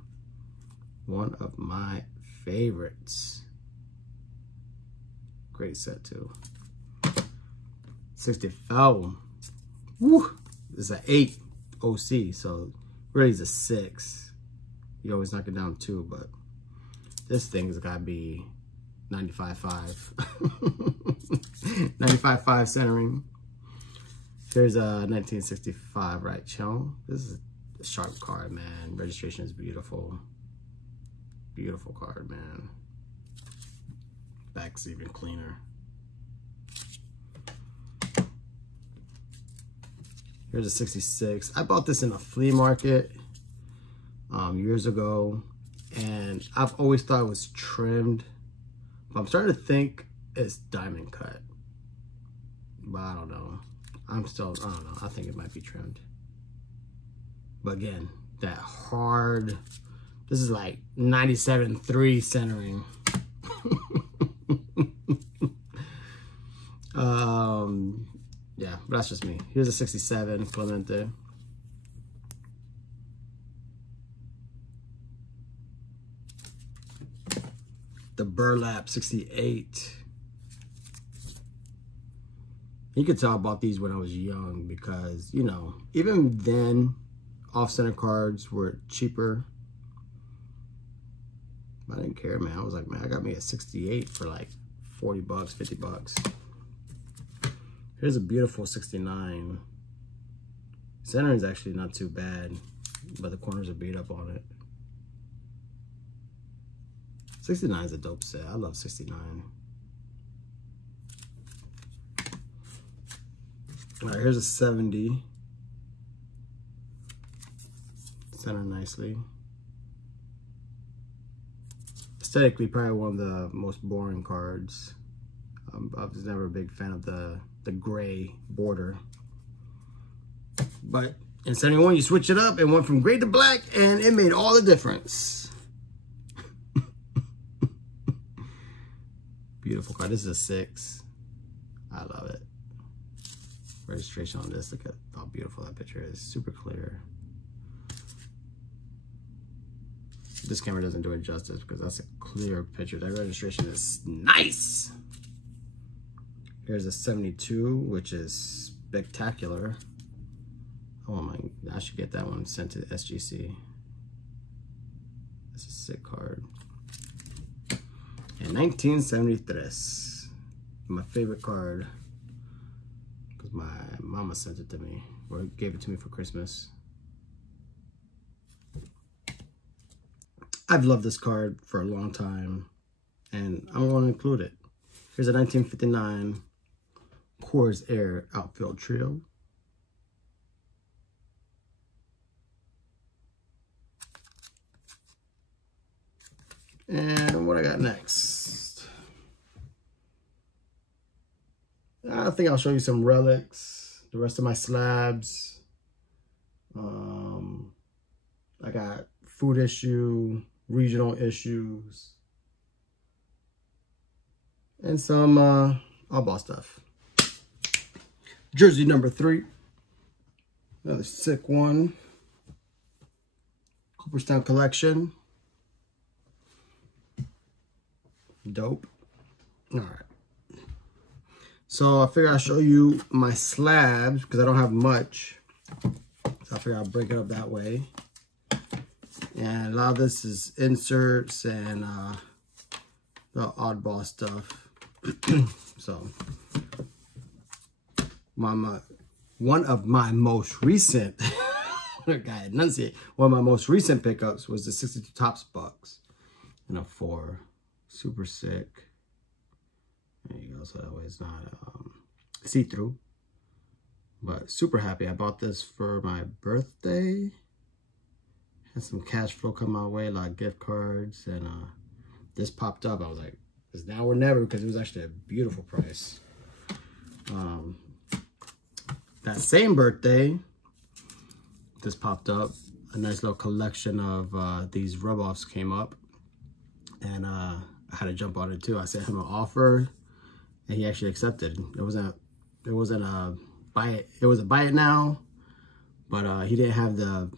One of my favorites. Great set too. 64. Woo! This is an 8 OC, so really it's a 6. You always knock it down 2, but this thing's gotta be 95.5. 95.5 centering. Here's a 1965 right channel. This is a sharp card, man. Registration is beautiful. Beautiful card, man. Back's even cleaner. Here's a 66. I bought this in a flea market years ago, and I've always thought it was trimmed, but I'm starting to think it's diamond cut. But I don't know. I don't know. I think it might be trimmed. But again, that hard, this is like 97.3 centering. Yeah, but that's just me. Here's a 67 Clemente. The Burlap 68. You could tell I bought these when I was young because, you know, even then, off-center cards were cheaper. I didn't care, man. I was like, man, I got me a 68 for like 40 bucks, 50 bucks. Here's a beautiful 69. Centering is actually not too bad, but the corners are beat up on it. 69 is a dope set. I love 69. All right, here's a 70. Center nicely. Aesthetically, probably one of the most boring cards. I was never a big fan of the gray border. But in 71, you switch it up. It went from gray to black, and it made all the difference. Beautiful card. This is a 6. I love it. Registration on this. Look at how beautiful that picture is. Super clear. This camera doesn't do it justice because that's a clear picture. That registration is nice. Here's a 72, which is spectacular. Oh my, I should get that one sent to SGC. That's a sick card. And 1973, my favorite card, because my mama sent it to me, or gave it to me for Christmas. I've loved this card for a long time, and I'm going to include it. Here's a 1959 Coors Air Outfield Trio. And what I got next? I think I'll show you some relics, the rest of my slabs. I got food issue, regional issues, and some oddball stuff. Jersey number 3, another sick one. Cooperstown collection. Dope. All right. So I figure I'll show you my slabs because I don't have much. So I figure I'll break it up that way. And a lot of this is inserts and the oddball stuff. So one of my most recent guy enunciate. One of my most recent pickups was the 62 Tops Bucks in a 4. Super sick. There you go. So that way it's not see-through. But super happy. I bought this for my birthday. Had some cash flow come my way, like gift cards, and this popped up. I was like, it's now or never, because it was actually a beautiful price. That same birthday, this popped up. A nice little collection of these rub-offs came up, and I had to jump on it too. I sent him an offer, and he actually accepted. It wasn't a buy it. It was a buy it now, but he didn't have the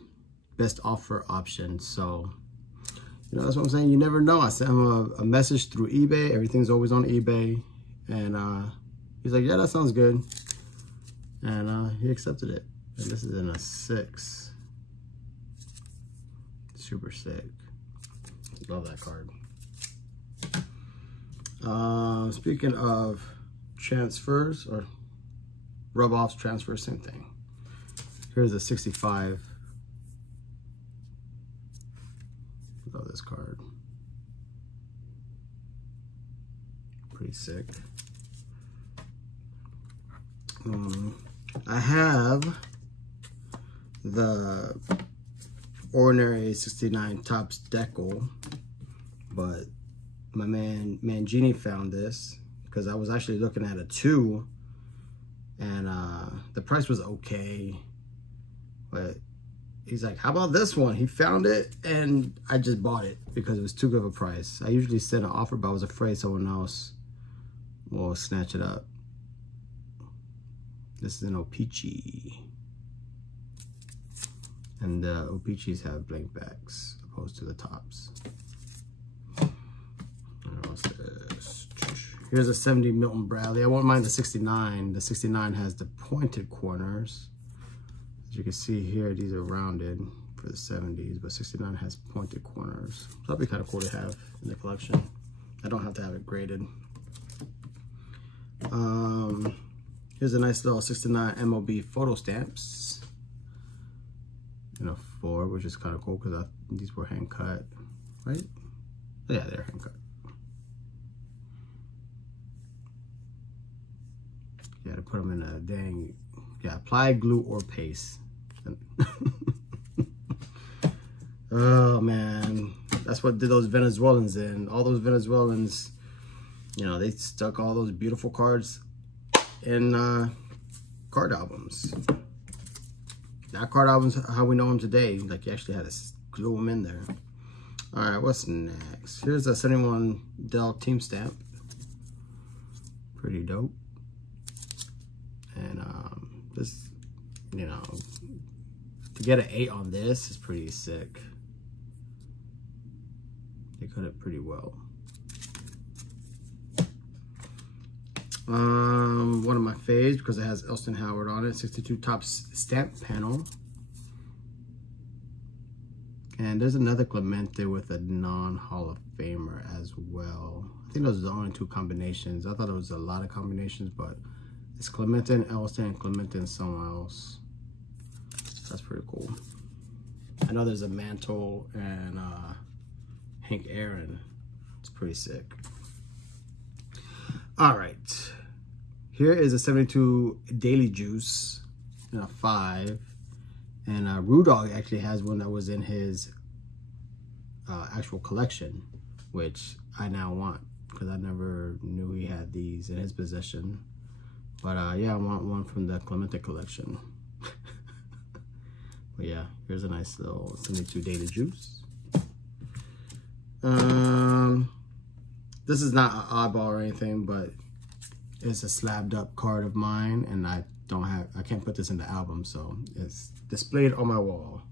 best offer option. So, you know, that's what I'm saying. You never know. I sent him a message through eBay. Everything's always on eBay, and he's like, yeah, that sounds good, and he accepted it. And this is in a 6. Super sick. Love that card. Speaking of transfers or rub-offs, transfers, same thing. Here's a 65. Love this card. Pretty sick. I have the ordinary 69 Tops Decal, but my man Mangini found this because I was actually looking at a 2, and the price was okay, but he's like, how about this one? He found it, and I just bought it because it was too good of a price. I usually send an offer, but I was afraid someone else will snatch it up. This is an O-Pee-Chee. And the O-Pee-Chees have blank backs opposed to the tops. What's this? Here's a 70 Milton Bradley. I won't mind the 69. The 69 has the pointed corners. As you can see here, these are rounded for the 70s, but 69 has pointed corners. So that'd be kind of cool to have in the collection. I don't have to have it graded. Here's a nice little 69 MLB photo stamps. In a 4, which is kind of cool because these were hand cut, right? Yeah, they're hand cut. Yeah, to put them in a dang, yeah, apply glue or paste. Oh man, that's what did those Venezuelans in. All those Venezuelans, you know, they stuck all those beautiful cards in card albums. Not card albums how we know them today. Like you actually had to glue them in there. All right, what's next? Here's a 71 Dell team stamp. Pretty dope. And this, you know, to get an 8 on this is pretty sick. They cut it pretty well. One of my faves because it has Elston Howard on it. 62 Tops stamp panel. And there's another Clemente with a non-Hall of Famer as well. I think those are the only 2 combinations. I thought it was a lot of combinations, but it's Clemente and Elston and Clemente and someone else. That's pretty cool. I know there's a Mantle and Hank Aaron. It's pretty sick. All right. Here is a 72 Daily Juice in a 5. And Rudolph actually has one that was in his actual collection, which I now want because I never knew he had these in his possession. But yeah, I want one from the Clemente collection. But yeah, here's a nice little 72 Daily Juice. This is not an oddball or anything, but it's a slabbed up card of mine, and I can't put this in the album, so it's displayed on my wall.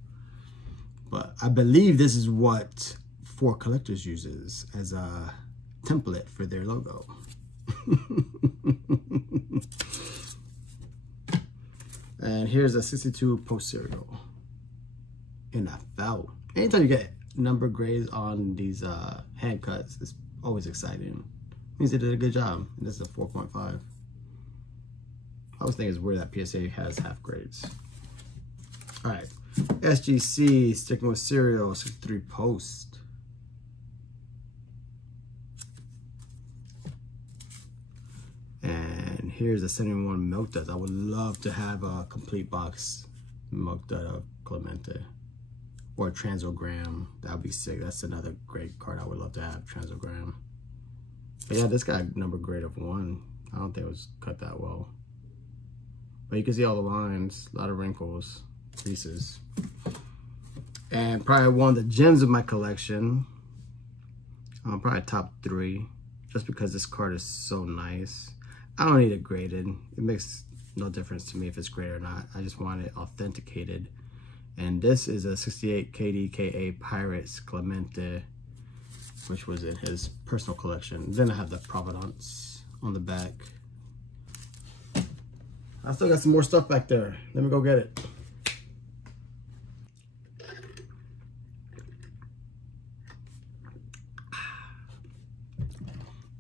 But I believe this is what For Collectors uses as a template for their logo. And here's a 62 post serial in a foul. Anytime you get number grades on these hand cuts, it's always exciting. It means they did a good job. And this is a 4.5. I always think it's weird that PSA has half grades. All right, SGC, sticking with serial, 63 post. And here's a 71 milk duds. I would love to have a complete box milk dud of Clemente. Or a Transogram. That would be sick. That's another great card I would love to have, Transogram. But yeah, this got number grade of 1. I don't think it was cut that well. But you can see all the lines, a lot of wrinkles, creases. And probably one of the gems of my collection. Probably top 3. Just because this card is so nice. I don't need it graded. It makes no difference to me if it's graded or not. I just want it authenticated. And this is a 68 KDKA Pirates Clemente, which was in his personal collection. Then I have the Provenance on the back. I still got some more stuff back there. Let me go get it.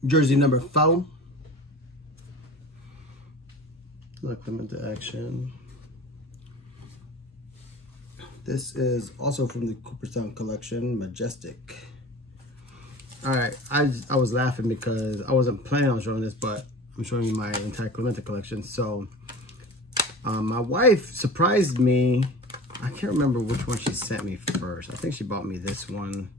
Jersey number 4. Look them into action. This is also from the Cooperstown collection, Majestic. All right, I was laughing because I wasn't planning on showing this, but I'm showing you my entire Clemente collection. So my wife surprised me. I can't remember which one she sent me first. I think she bought me this one.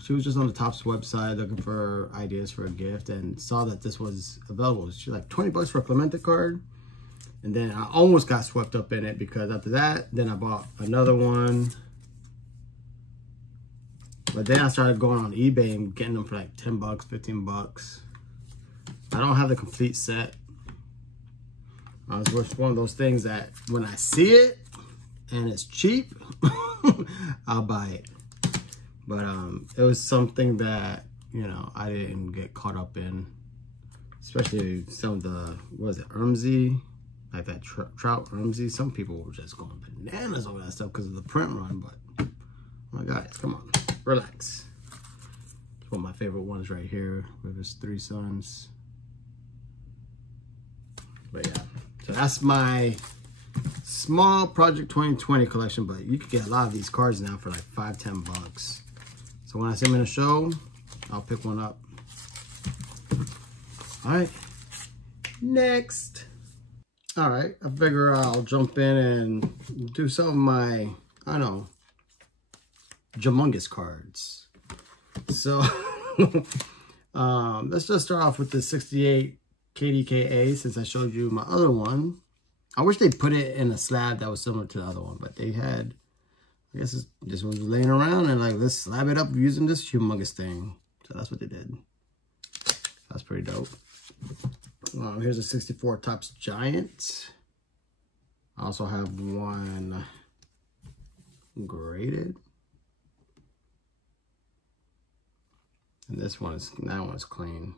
She was just on the Topps website looking for ideas for a gift and saw that this was available. She's like, 20 bucks for a Clemente card. And then I almost got swept up in it because after that, then I bought another one. But then I started going on eBay and getting them for like 10 bucks, 15 bucks. I don't have the complete set. It's just one of those things that when I see it and it's cheap, I'll buy it. But it was something that, you know, I didn't get caught up in. Especially some of the, what was it, Ermsey? Like that Trout Ermsey. Some people were just going bananas over that stuff because of the print run. But, oh my God, come on, relax. It's one of my favorite ones right here with his 3 sons. But yeah, so that's my small Project 2020 collection. But you can get a lot of these cards now for like 5-10 bucks. So when I see them in a show, I'll pick one up. All right, next. All right, I figure I'll jump in and do some of my, I don't know, Humongous cards. So let's just start off with the 68 KDKA since I showed you my other one. I wish they put it in a slab that was similar to the other one, but they had, I guess this one was laying around and like, let's slab it up using this Humongous thing. So that's what they did. That's pretty dope. Here's a 64 Topps Giant. I also have one graded. And that one's clean.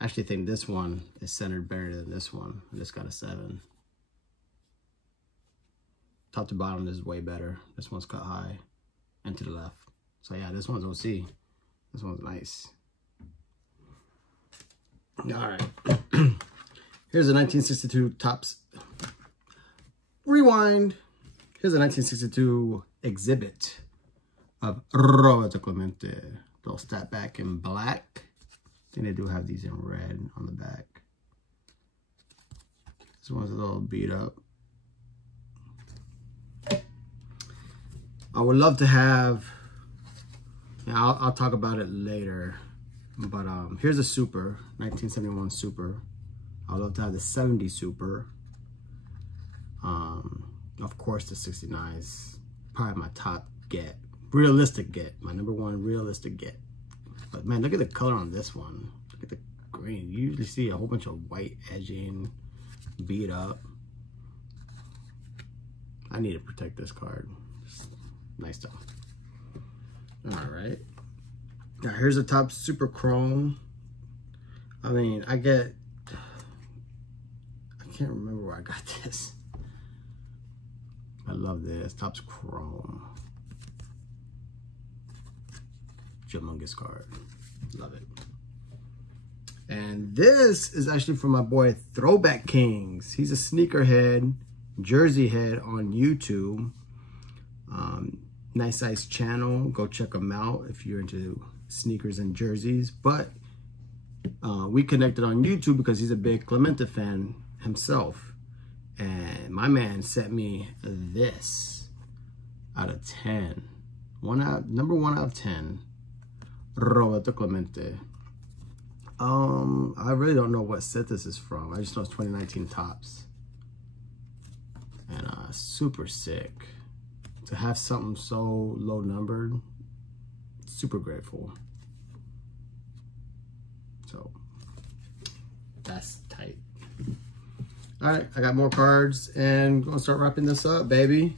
I actually think this one is centered better than this one. I just got a 7. Top to bottom is way better. This one's cut high and to the left. So yeah, this one's OC. This one's nice. All right. Here's a 1962 Topps. Rewind. Here's a 1962 exhibit of Roberto Clemente. They'll stat back in black. I think they do have these in red on the back. This one's a little beat up. I would love to have, yeah, I'll talk about it later. But here's a Super, 1971 Super. I would love to have the 70 Super. Of course, the 69 is probably my top get. Realistic get, my #1 realistic get. But man, look at the color on this one. Look at the green. You usually see a whole bunch of white edging, beat up. I need to protect this card. Nice stuff. All right. Now here's a top super chrome. I mean, I can't remember where I got this. I love this. Topps chrome. Humongous card. Love it. And this is actually from my boy Throwback Kings. He's a sneakerhead, jersey head on YouTube. Nice channel. Go check him out if you're into sneakers and jerseys. But we connected on YouTube because he's a big Clemente fan himself. And my man sent me this out of 10. Number 1 out of 10. Roberto Clemente. I really don't know what set this is from. I just know it's 2019 Topps. And super sick. To have something so low numbered, super grateful. So that's tight. All right, I got more cards and gonna start wrapping this up, baby.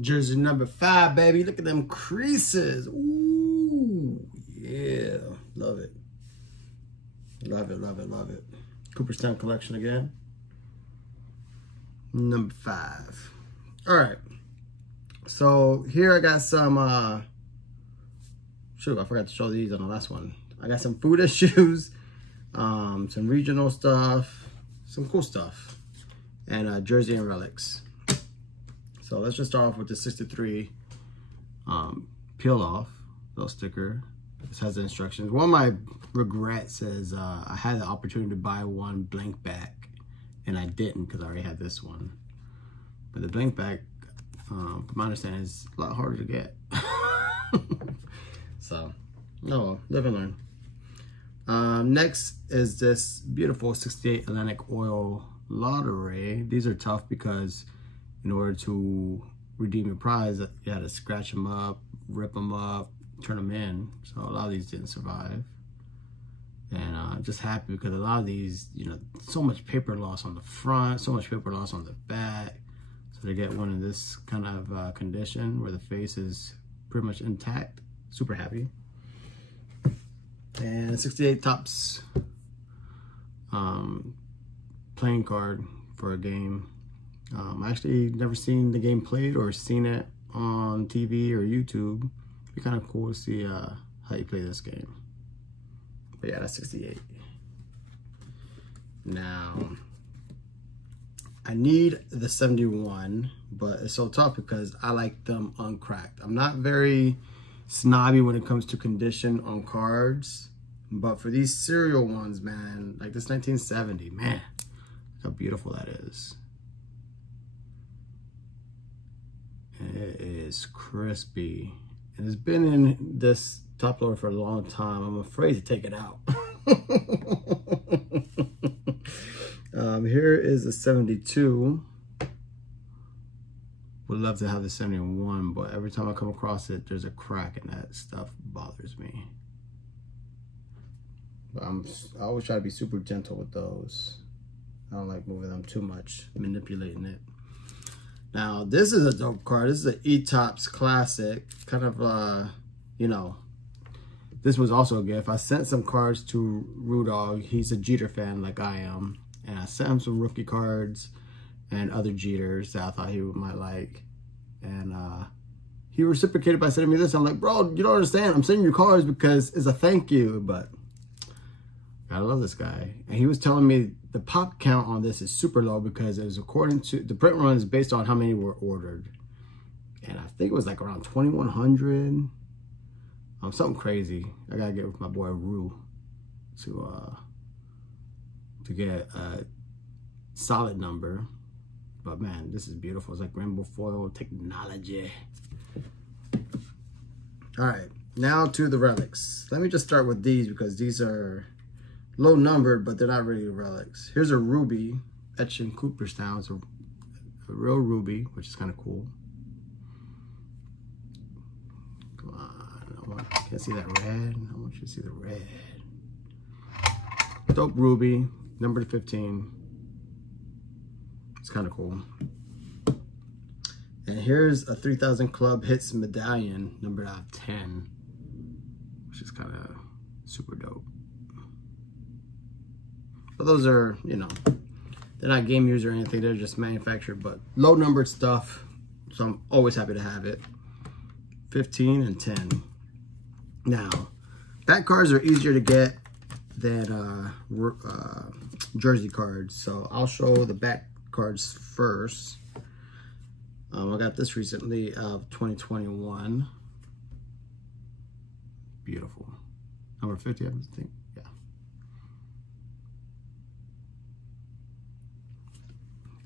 Jersey number 5, baby. Look at them creases. Ooh, yeah, love it. Love it, love it, love it. Cooper Stand collection again. Number 5. All right. So here I got some, shoot, I forgot to show these on the last one. I got some food issues, some regional stuff, some cool stuff, and jersey and relics. So let's just start off with the 63 peel off little sticker. This has the instructions. One of my regrets is I had the opportunity to buy one blank back, and I didn't because I already had this one. But the blank back, from my understanding, is a lot harder to get. So, no, live and learn. Next is this beautiful 68 Atlantic Oil Lottery. These are tough because in order to redeem your prize, you had to scratch them up, rip them up, turn them in. So a lot of these didn't survive. And I'm just happy because a lot of these, you know, so much paper loss on the front, so much paper loss on the back. So to get one in this kind of condition where the face is pretty much intact, super happy. And 68 Topps playing card for a game. I actually never seen the game played or seen it on TV or YouTube. It'd be kind of cool to see how you play this game. But yeah, that's 68. Now, I need the 71, but it's so tough because I like them uncracked. I'm not very snobby when it comes to condition on cards, but for these serial ones, man, like this 1970, man, look how beautiful that is. And it is crispy. And it's been in this top loader for a long time. I'm afraid to take it out. Here is a 72. Would love to have the 71, but every time I come across it, there's a crack, and that stuff bothers me. But I always try to be super gentle with those. I don't like moving them too much, manipulating it. Now, this is a dope card. This is an E-Topps Classic. Kind of, you know, this was also a gift. I sent some cards to Rudog. He's a Jeter fan like I am. And I sent him some rookie cards and other Jeters that I thought he might like. And he reciprocated by sending me this. I'm like, bro, you don't understand. I'm sending you cards because it's a thank you. But I love this guy. And he was telling me the pop count on this is super low because it was according to the print run is based on how many were ordered. And I think it was like around 2,100. Something crazy. I gotta get with my boy Rue to get a solid number. But man, this is beautiful. It's like rainbow foil technology. All right, now to the relics. Let me just start with these because these are low numbered, but they're not really relics. Here's a ruby etched in Cooper Stand. It's a real ruby, which is kind of cool. Come on, can't see that red. I want you to see the red. Dope ruby, number 15. It's kind of cool. And here's a 3000 Club Hits medallion, numbered out of 10, which is kind of super dope. But those are, you know, they're not game used or anything. They're just manufactured, but low numbered stuff. So I'm always happy to have it. 15 and 10. Now, back cards are easier to get than jersey cards. So I'll show the back cards first. I got this recently of 2021. Beautiful. Number 50, I think. Yeah.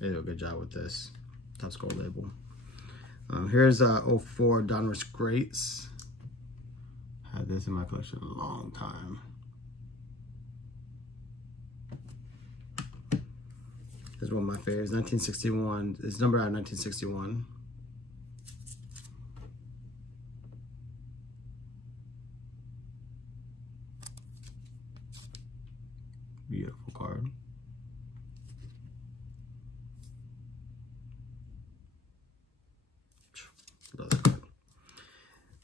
They do a good job with this. Top Skull label. Here's 04 Donruss Greats. Had this in my collection a long time. This is one of my favorites, 1961. It's numbered out 1961. Beautiful card. Love that card.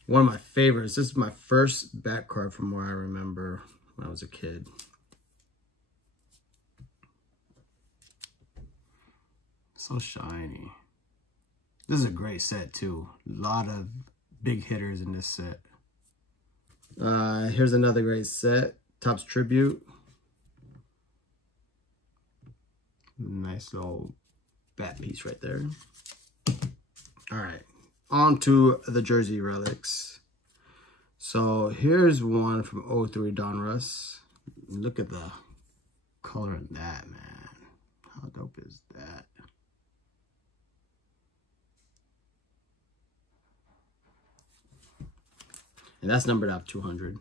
One of my favorites. This is my first back card from where I remember when I was a kid. So shiny. This is a great set too. A lot of big hitters in this set. Here's another great set. Topps Tribute. Nice little bat piece right there. All right, on to the jersey relics. So here's one from 03 Donruss. Look at the color of that, man. How dope is that? And that's numbered out 200.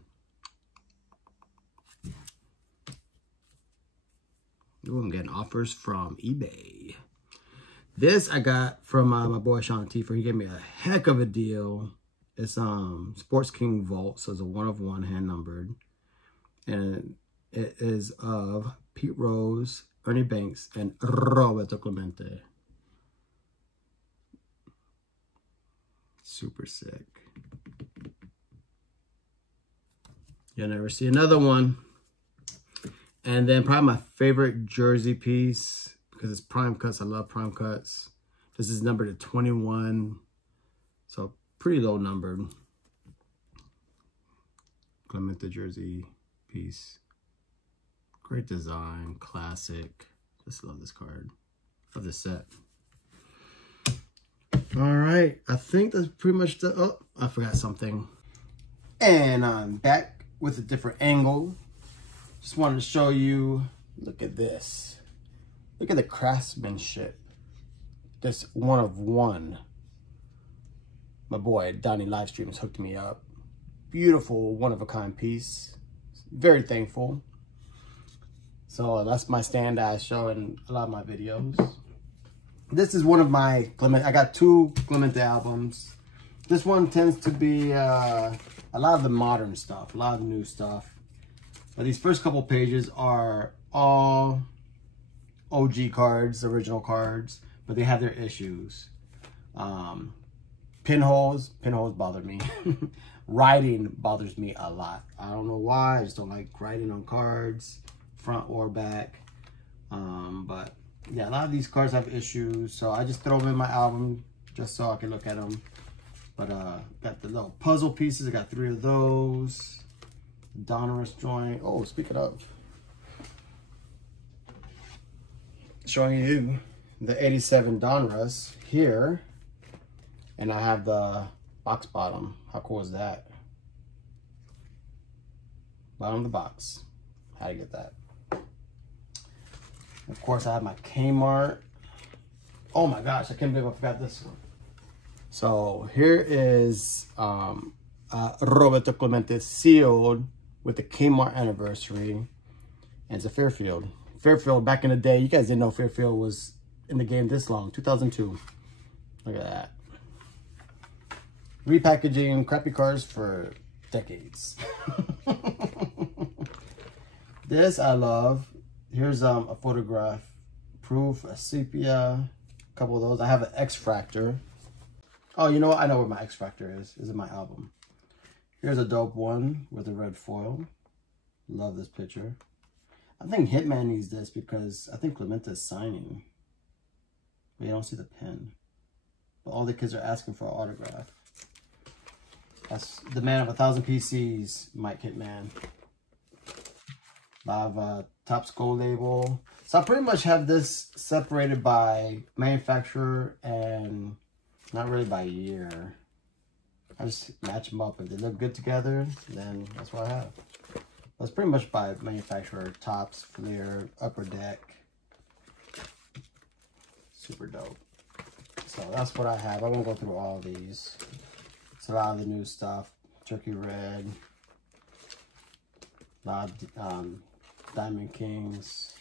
Ooh, I'm getting offers from eBay. This I got from my boy Sean Tiefer. He gave me a heck of a deal. It's Sports King Vault, so it's a 1 of 1 hand numbered. And it is of Pete Rose, Ernie Banks, and Roberto Clemente. Super sick. You'll never see another one. And then probably my favorite jersey piece, because it's prime cuts. I love prime cuts. This is numbered at 21. So pretty low numbered. Clemente jersey piece. Great design. Classic. Just love this card. Love this set. All right. I think that's pretty much the... Oh, I forgot something. And I'm back with a different angle. Just wanted to show you, look at this. Look at the craftsmanship. This 1 of 1. My boy Donnie Livestreams hooked me up. Beautiful, one-of-a-kind piece. Very thankful. So that's my stand I show in a lot of my videos. This is one of my Clemente. I got 2 Clemente albums. This one tends to be a lot of the modern stuff, a lot of the new stuff. But these first couple pages are all OG cards, original cards, but they have their issues. Pinholes bother me. Writing bothers me a lot. I don't know why, I just don't like writing on cards, front or back. But yeah, a lot of these cards have issues, so I just throw them in my album just so I can look at them. But got the little puzzle pieces, I got 3 of those. Donruss joint. Oh, speaking of, showing you the 87 Donruss here, and I have the box bottom. How cool is that? Bottom of the box. How to get that? Of course, I have my Kmart. Oh my gosh, I can't believe I forgot this one. So here is Roberto Clemente sealed with the Kmart anniversary, and it's a Fairfield. Fairfield, back in the day, you guys didn't know Fairfield was in the game this long, 2002. Look at that. Repackaging crappy cars for decades. This I love. Here's a photograph proof, a sepia. A couple of those. I have an X-Fractor. Oh, you know what? I know where my X-Fractor is. Is in my album. Here's a dope one with a red foil. Love this picture. I think Hitman needs this because I think Clemente is signing. But you don't see the pen. But all the kids are asking for an autograph. That's the man of 1,000 PCs, Mike Hitman. I have a Top Skull label. So I pretty much have this separated by manufacturer and not really by year. I just match them up. If they look good together, then that's what I have. That's pretty much by manufacturer. Tops, Fleer, Upper Deck. Super dope. So that's what I have. I won't go through all these. It's a lot of the new stuff. Turkey Red. A lot of Diamond Kings.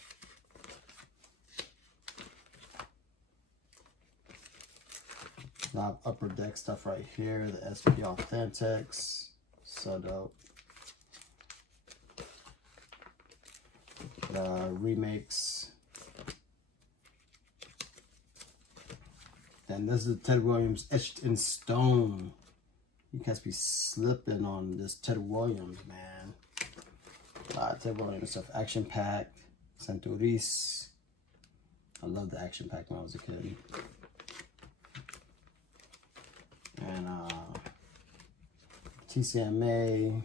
A lot of Upper Deck stuff right here. The SP Authentics. So dope. Remakes. And this is Ted Williams etched in stone. You guys be slipping on this Ted Williams, man. Ted Williams stuff. Action Packed. Centuris. I loved the Action Pack when I was a kid. And TCMA.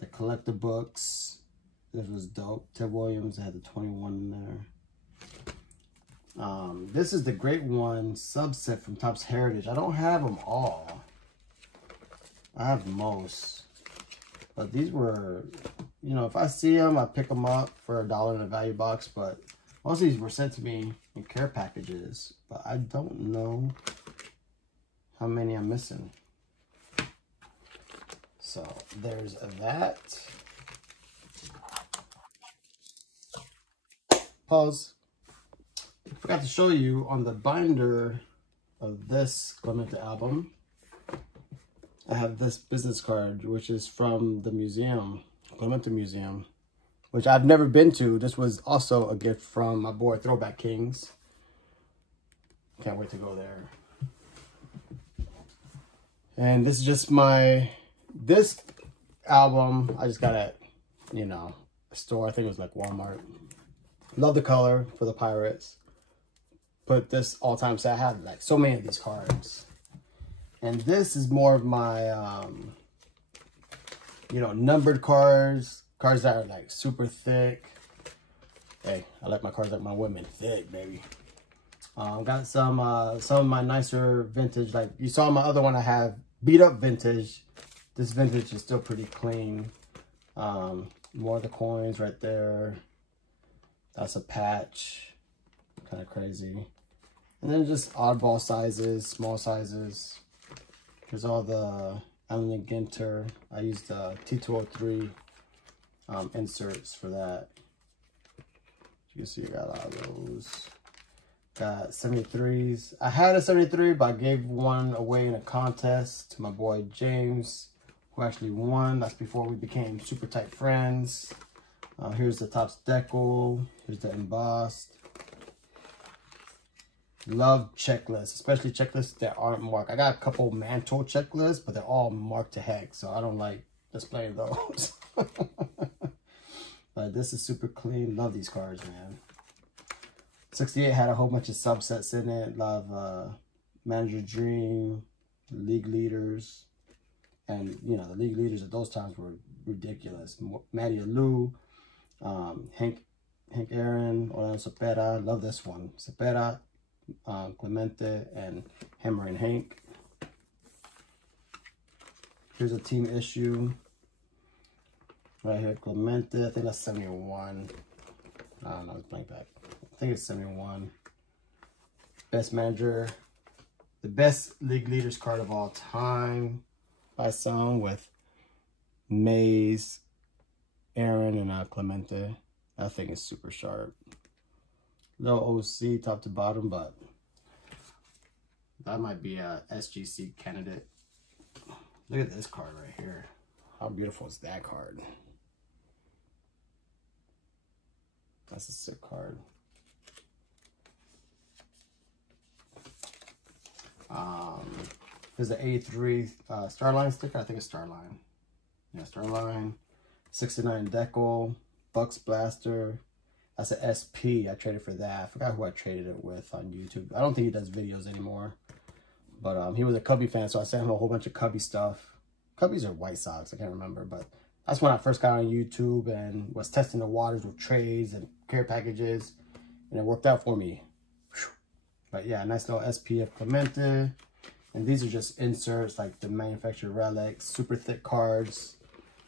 The collector books. This was dope. Ted Williams had the 21 in there. This is the Great One subset from Topps Heritage. I don't have them all. I have most. But these were, you know, if I see them, I pick them up for $1 in a value box. But most of these were sent to me in care packages. But I don't know how many I'm missing. So there's that. Pause. Forgot to show you on the binder of this Clemente album. I have this business card, which is from the museum, Clemente Museum, which I've never been to. This was also a gift from my boy Throwback Kings. Can't wait to go there. And this is just this album I just got at, you know, a store. I think it was like Walmart. Love the color for the Pirates. Put this all-time set. I have like so many of these cards. And this is more of my, you know, numbered cards. Cards that are like super thick. Hey, I like my cards like my women. Thick, baby. Got some of my nicer vintage. Like you saw my other one, I have beat up vintage. This vintage is still pretty clean. More of the coins right there. That's a patch. Kind of crazy. And then just oddball sizes, small sizes. Here's all the Allen Ginter. I used the T203 inserts for that. You can see I got a lot of those. Got 73s. I had a 73, but I gave one away in a contest to my boy James, who actually won. That's before we became super tight friends. Here's the Topps Decal. Here's the embossed. Love checklists, especially checklists that aren't marked. I got a couple mantle checklists, but they're all marked to heck, so I don't like displaying those. But this is super clean. Love these cards, man. 68 had a whole bunch of subsets in it. Love Manager Dream, League Leaders. And, you know, the League Leaders at those times were ridiculous. Matty Alou, Hank Aaron, Orlando Cepeda. Love this one. Cepeda, Clemente, and Hammer and Hank. Here's a team issue. Right here, Clemente. I think that's 71. I don't know, it's blank back. I think it's 71. Best manager. The best League Leaders card of all time by some, with Mays, Aaron, and Clemente. That thing is super sharp. Little OC top to bottom, but that might be a SGC candidate. Look at this card right here. How beautiful is that card? That's a sick card. There's an 83 Starline sticker. I think it's Starline. Yeah, Starline. 69 Decal. Bucks Blaster. That's an SP. I traded for that. I forgot who I traded it with on YouTube. I don't think he does videos anymore. But he was a Cubby fan, so I sent him a whole bunch of Cubby stuff. Cubbies are White Sox. I can't remember. But that's when I first got on YouTube and was testing the waters with trades and care packages. And it worked out for me. But yeah, nice little SP of Clemente. And these are just inserts like the manufacturer Relics. Super thick cards.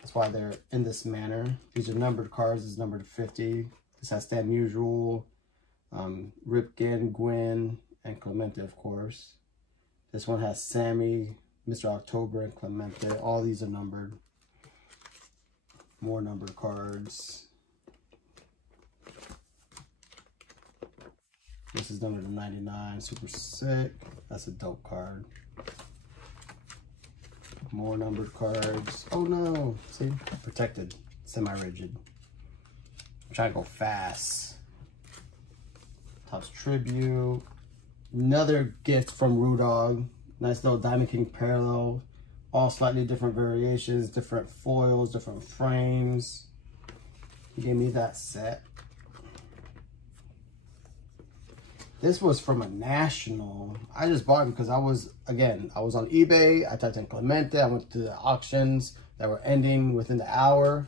That's why they're in this manner. These are numbered cards. This is numbered to 50. This has Stand Usual, Ripken, Gwen, and Clemente, of course. This one has Sammy, Mr. October, and Clemente. All these are numbered. More numbered cards. This is numbered to 99, super sick. That's a dope card. More numbered cards. Oh no, see, protected, semi-rigid. I'm trying to go fast. Topps Tribute. Another gift from Rudog. Nice little Diamond King parallel. All slightly different variations, different foils, different frames. He gave me that set. This was from a national. I just bought it because I was on eBay. I typed in Clemente. I went to the auctions that were ending within the hour.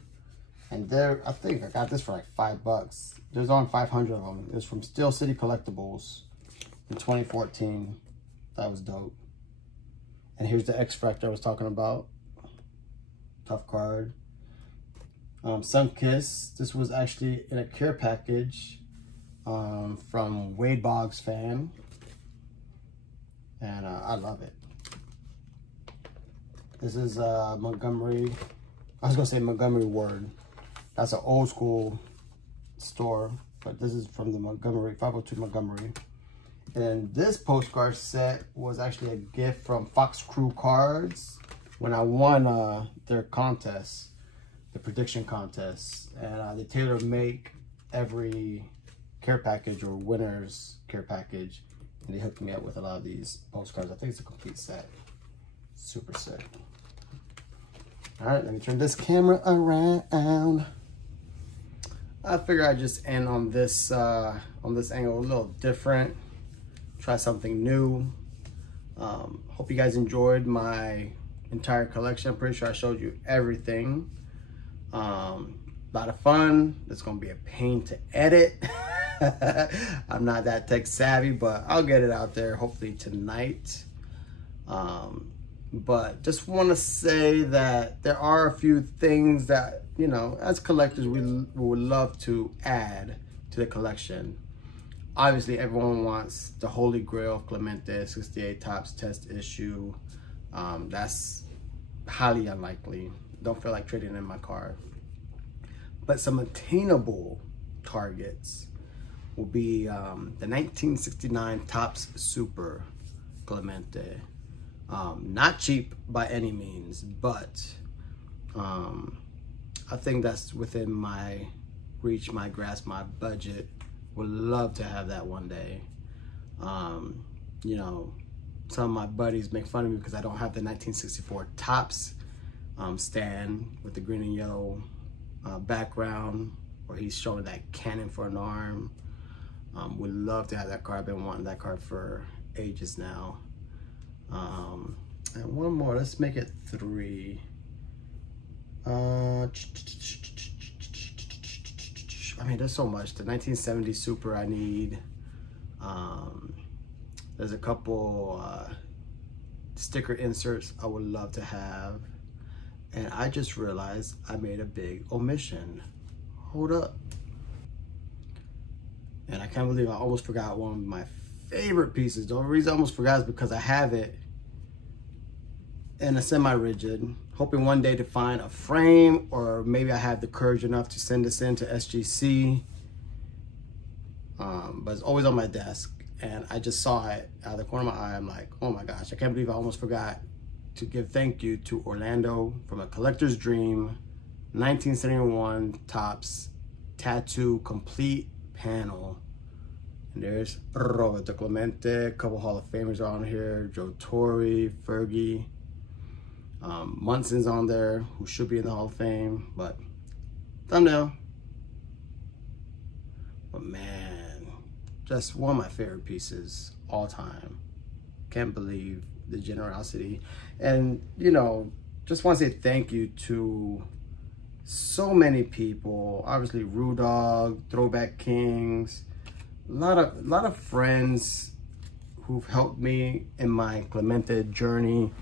And there, I think I got this for like $5. There's only 500 of them. It was from Steel City Collectibles in 2014. That was dope. And here's the X-Fractor I was talking about. Tough card. Sunkiss. This was actually in a care package from Wade Boggs fan. And I love it. This is Montgomery. I was going to say Montgomery Ward. That's an old school store. But this is from the Montgomery, 502 Montgomery. And this postcard set was actually a gift from Fox Crew Cards when I won their contest, the prediction contest. And they tailor make every care package or winner's care package. And they hooked me up with a lot of these postcards. I think it's a complete set. Super sick. All right, let me turn this camera around. I figure I'd just end on this angle a little different. Try something new. Hope you guys enjoyed my entire collection. I'm pretty sure I showed you everything. A lot of fun. It's gonna be a pain to edit. I'm not that tech savvy, but I'll get it out there hopefully tonight. But just want to say that there are a few things that, you know, as collectors we would love to add to the collection. Obviously, everyone wants the Holy Grail of Clemente, 68 Topps test issue. That's highly unlikely. Don't feel like trading in my card. But some attainable targets will be the 1969 Topps Super Clemente. Not cheap by any means, but I think that's within my reach, my grasp, my budget. Would love to have that one day. You know, some of my buddies make fun of me because I don't have the 1964 Topps stand with the green and yellow background where he's showing that cannon for an arm. Would love to have that card. I've been wanting that card for ages now. And one more, let's make it 3. I mean, there's so much. The 1970 Super I need. There's a couple sticker inserts I would love to have. And I just realized I made a big omission. Hold up. And I can't believe I almost forgot one of my favorite pieces. The only reason I almost forgot is because I have it in a semi-rigid, hoping one day to find a frame, or maybe I have the courage enough to send this in to SGC. But it's always on my desk, and I just saw it out of the corner of my eye. I'm like, oh my gosh, I can't believe I almost forgot to give thank you to Orlando from a collector's dream, 1971 Topps tattoo complete panel And there's Roberto Clemente, a couple Hall of Famers are on here, Joe Torre, Fergie. Munson's on there, who should be in the Hall of Fame, but thumbnail. But man, just one of my favorite pieces all time. Can't believe the generosity. And, you know, just want to say thank you to so many people. Obviously, Rudog, Throwback Kings, a lot of friends who've helped me in my Clemente journey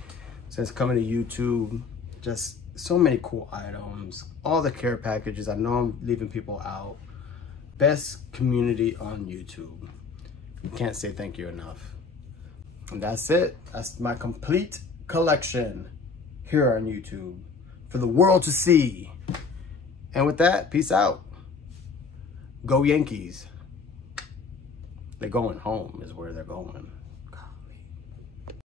since coming to YouTube. Just so many cool items, all the care packages. I know I'm leaving people out. Best community on YouTube. Can't say thank you enough. And that's it. That's my complete collection here on YouTube for the world to see. And with that, peace out. Go Yankees. They're going home is where they're going.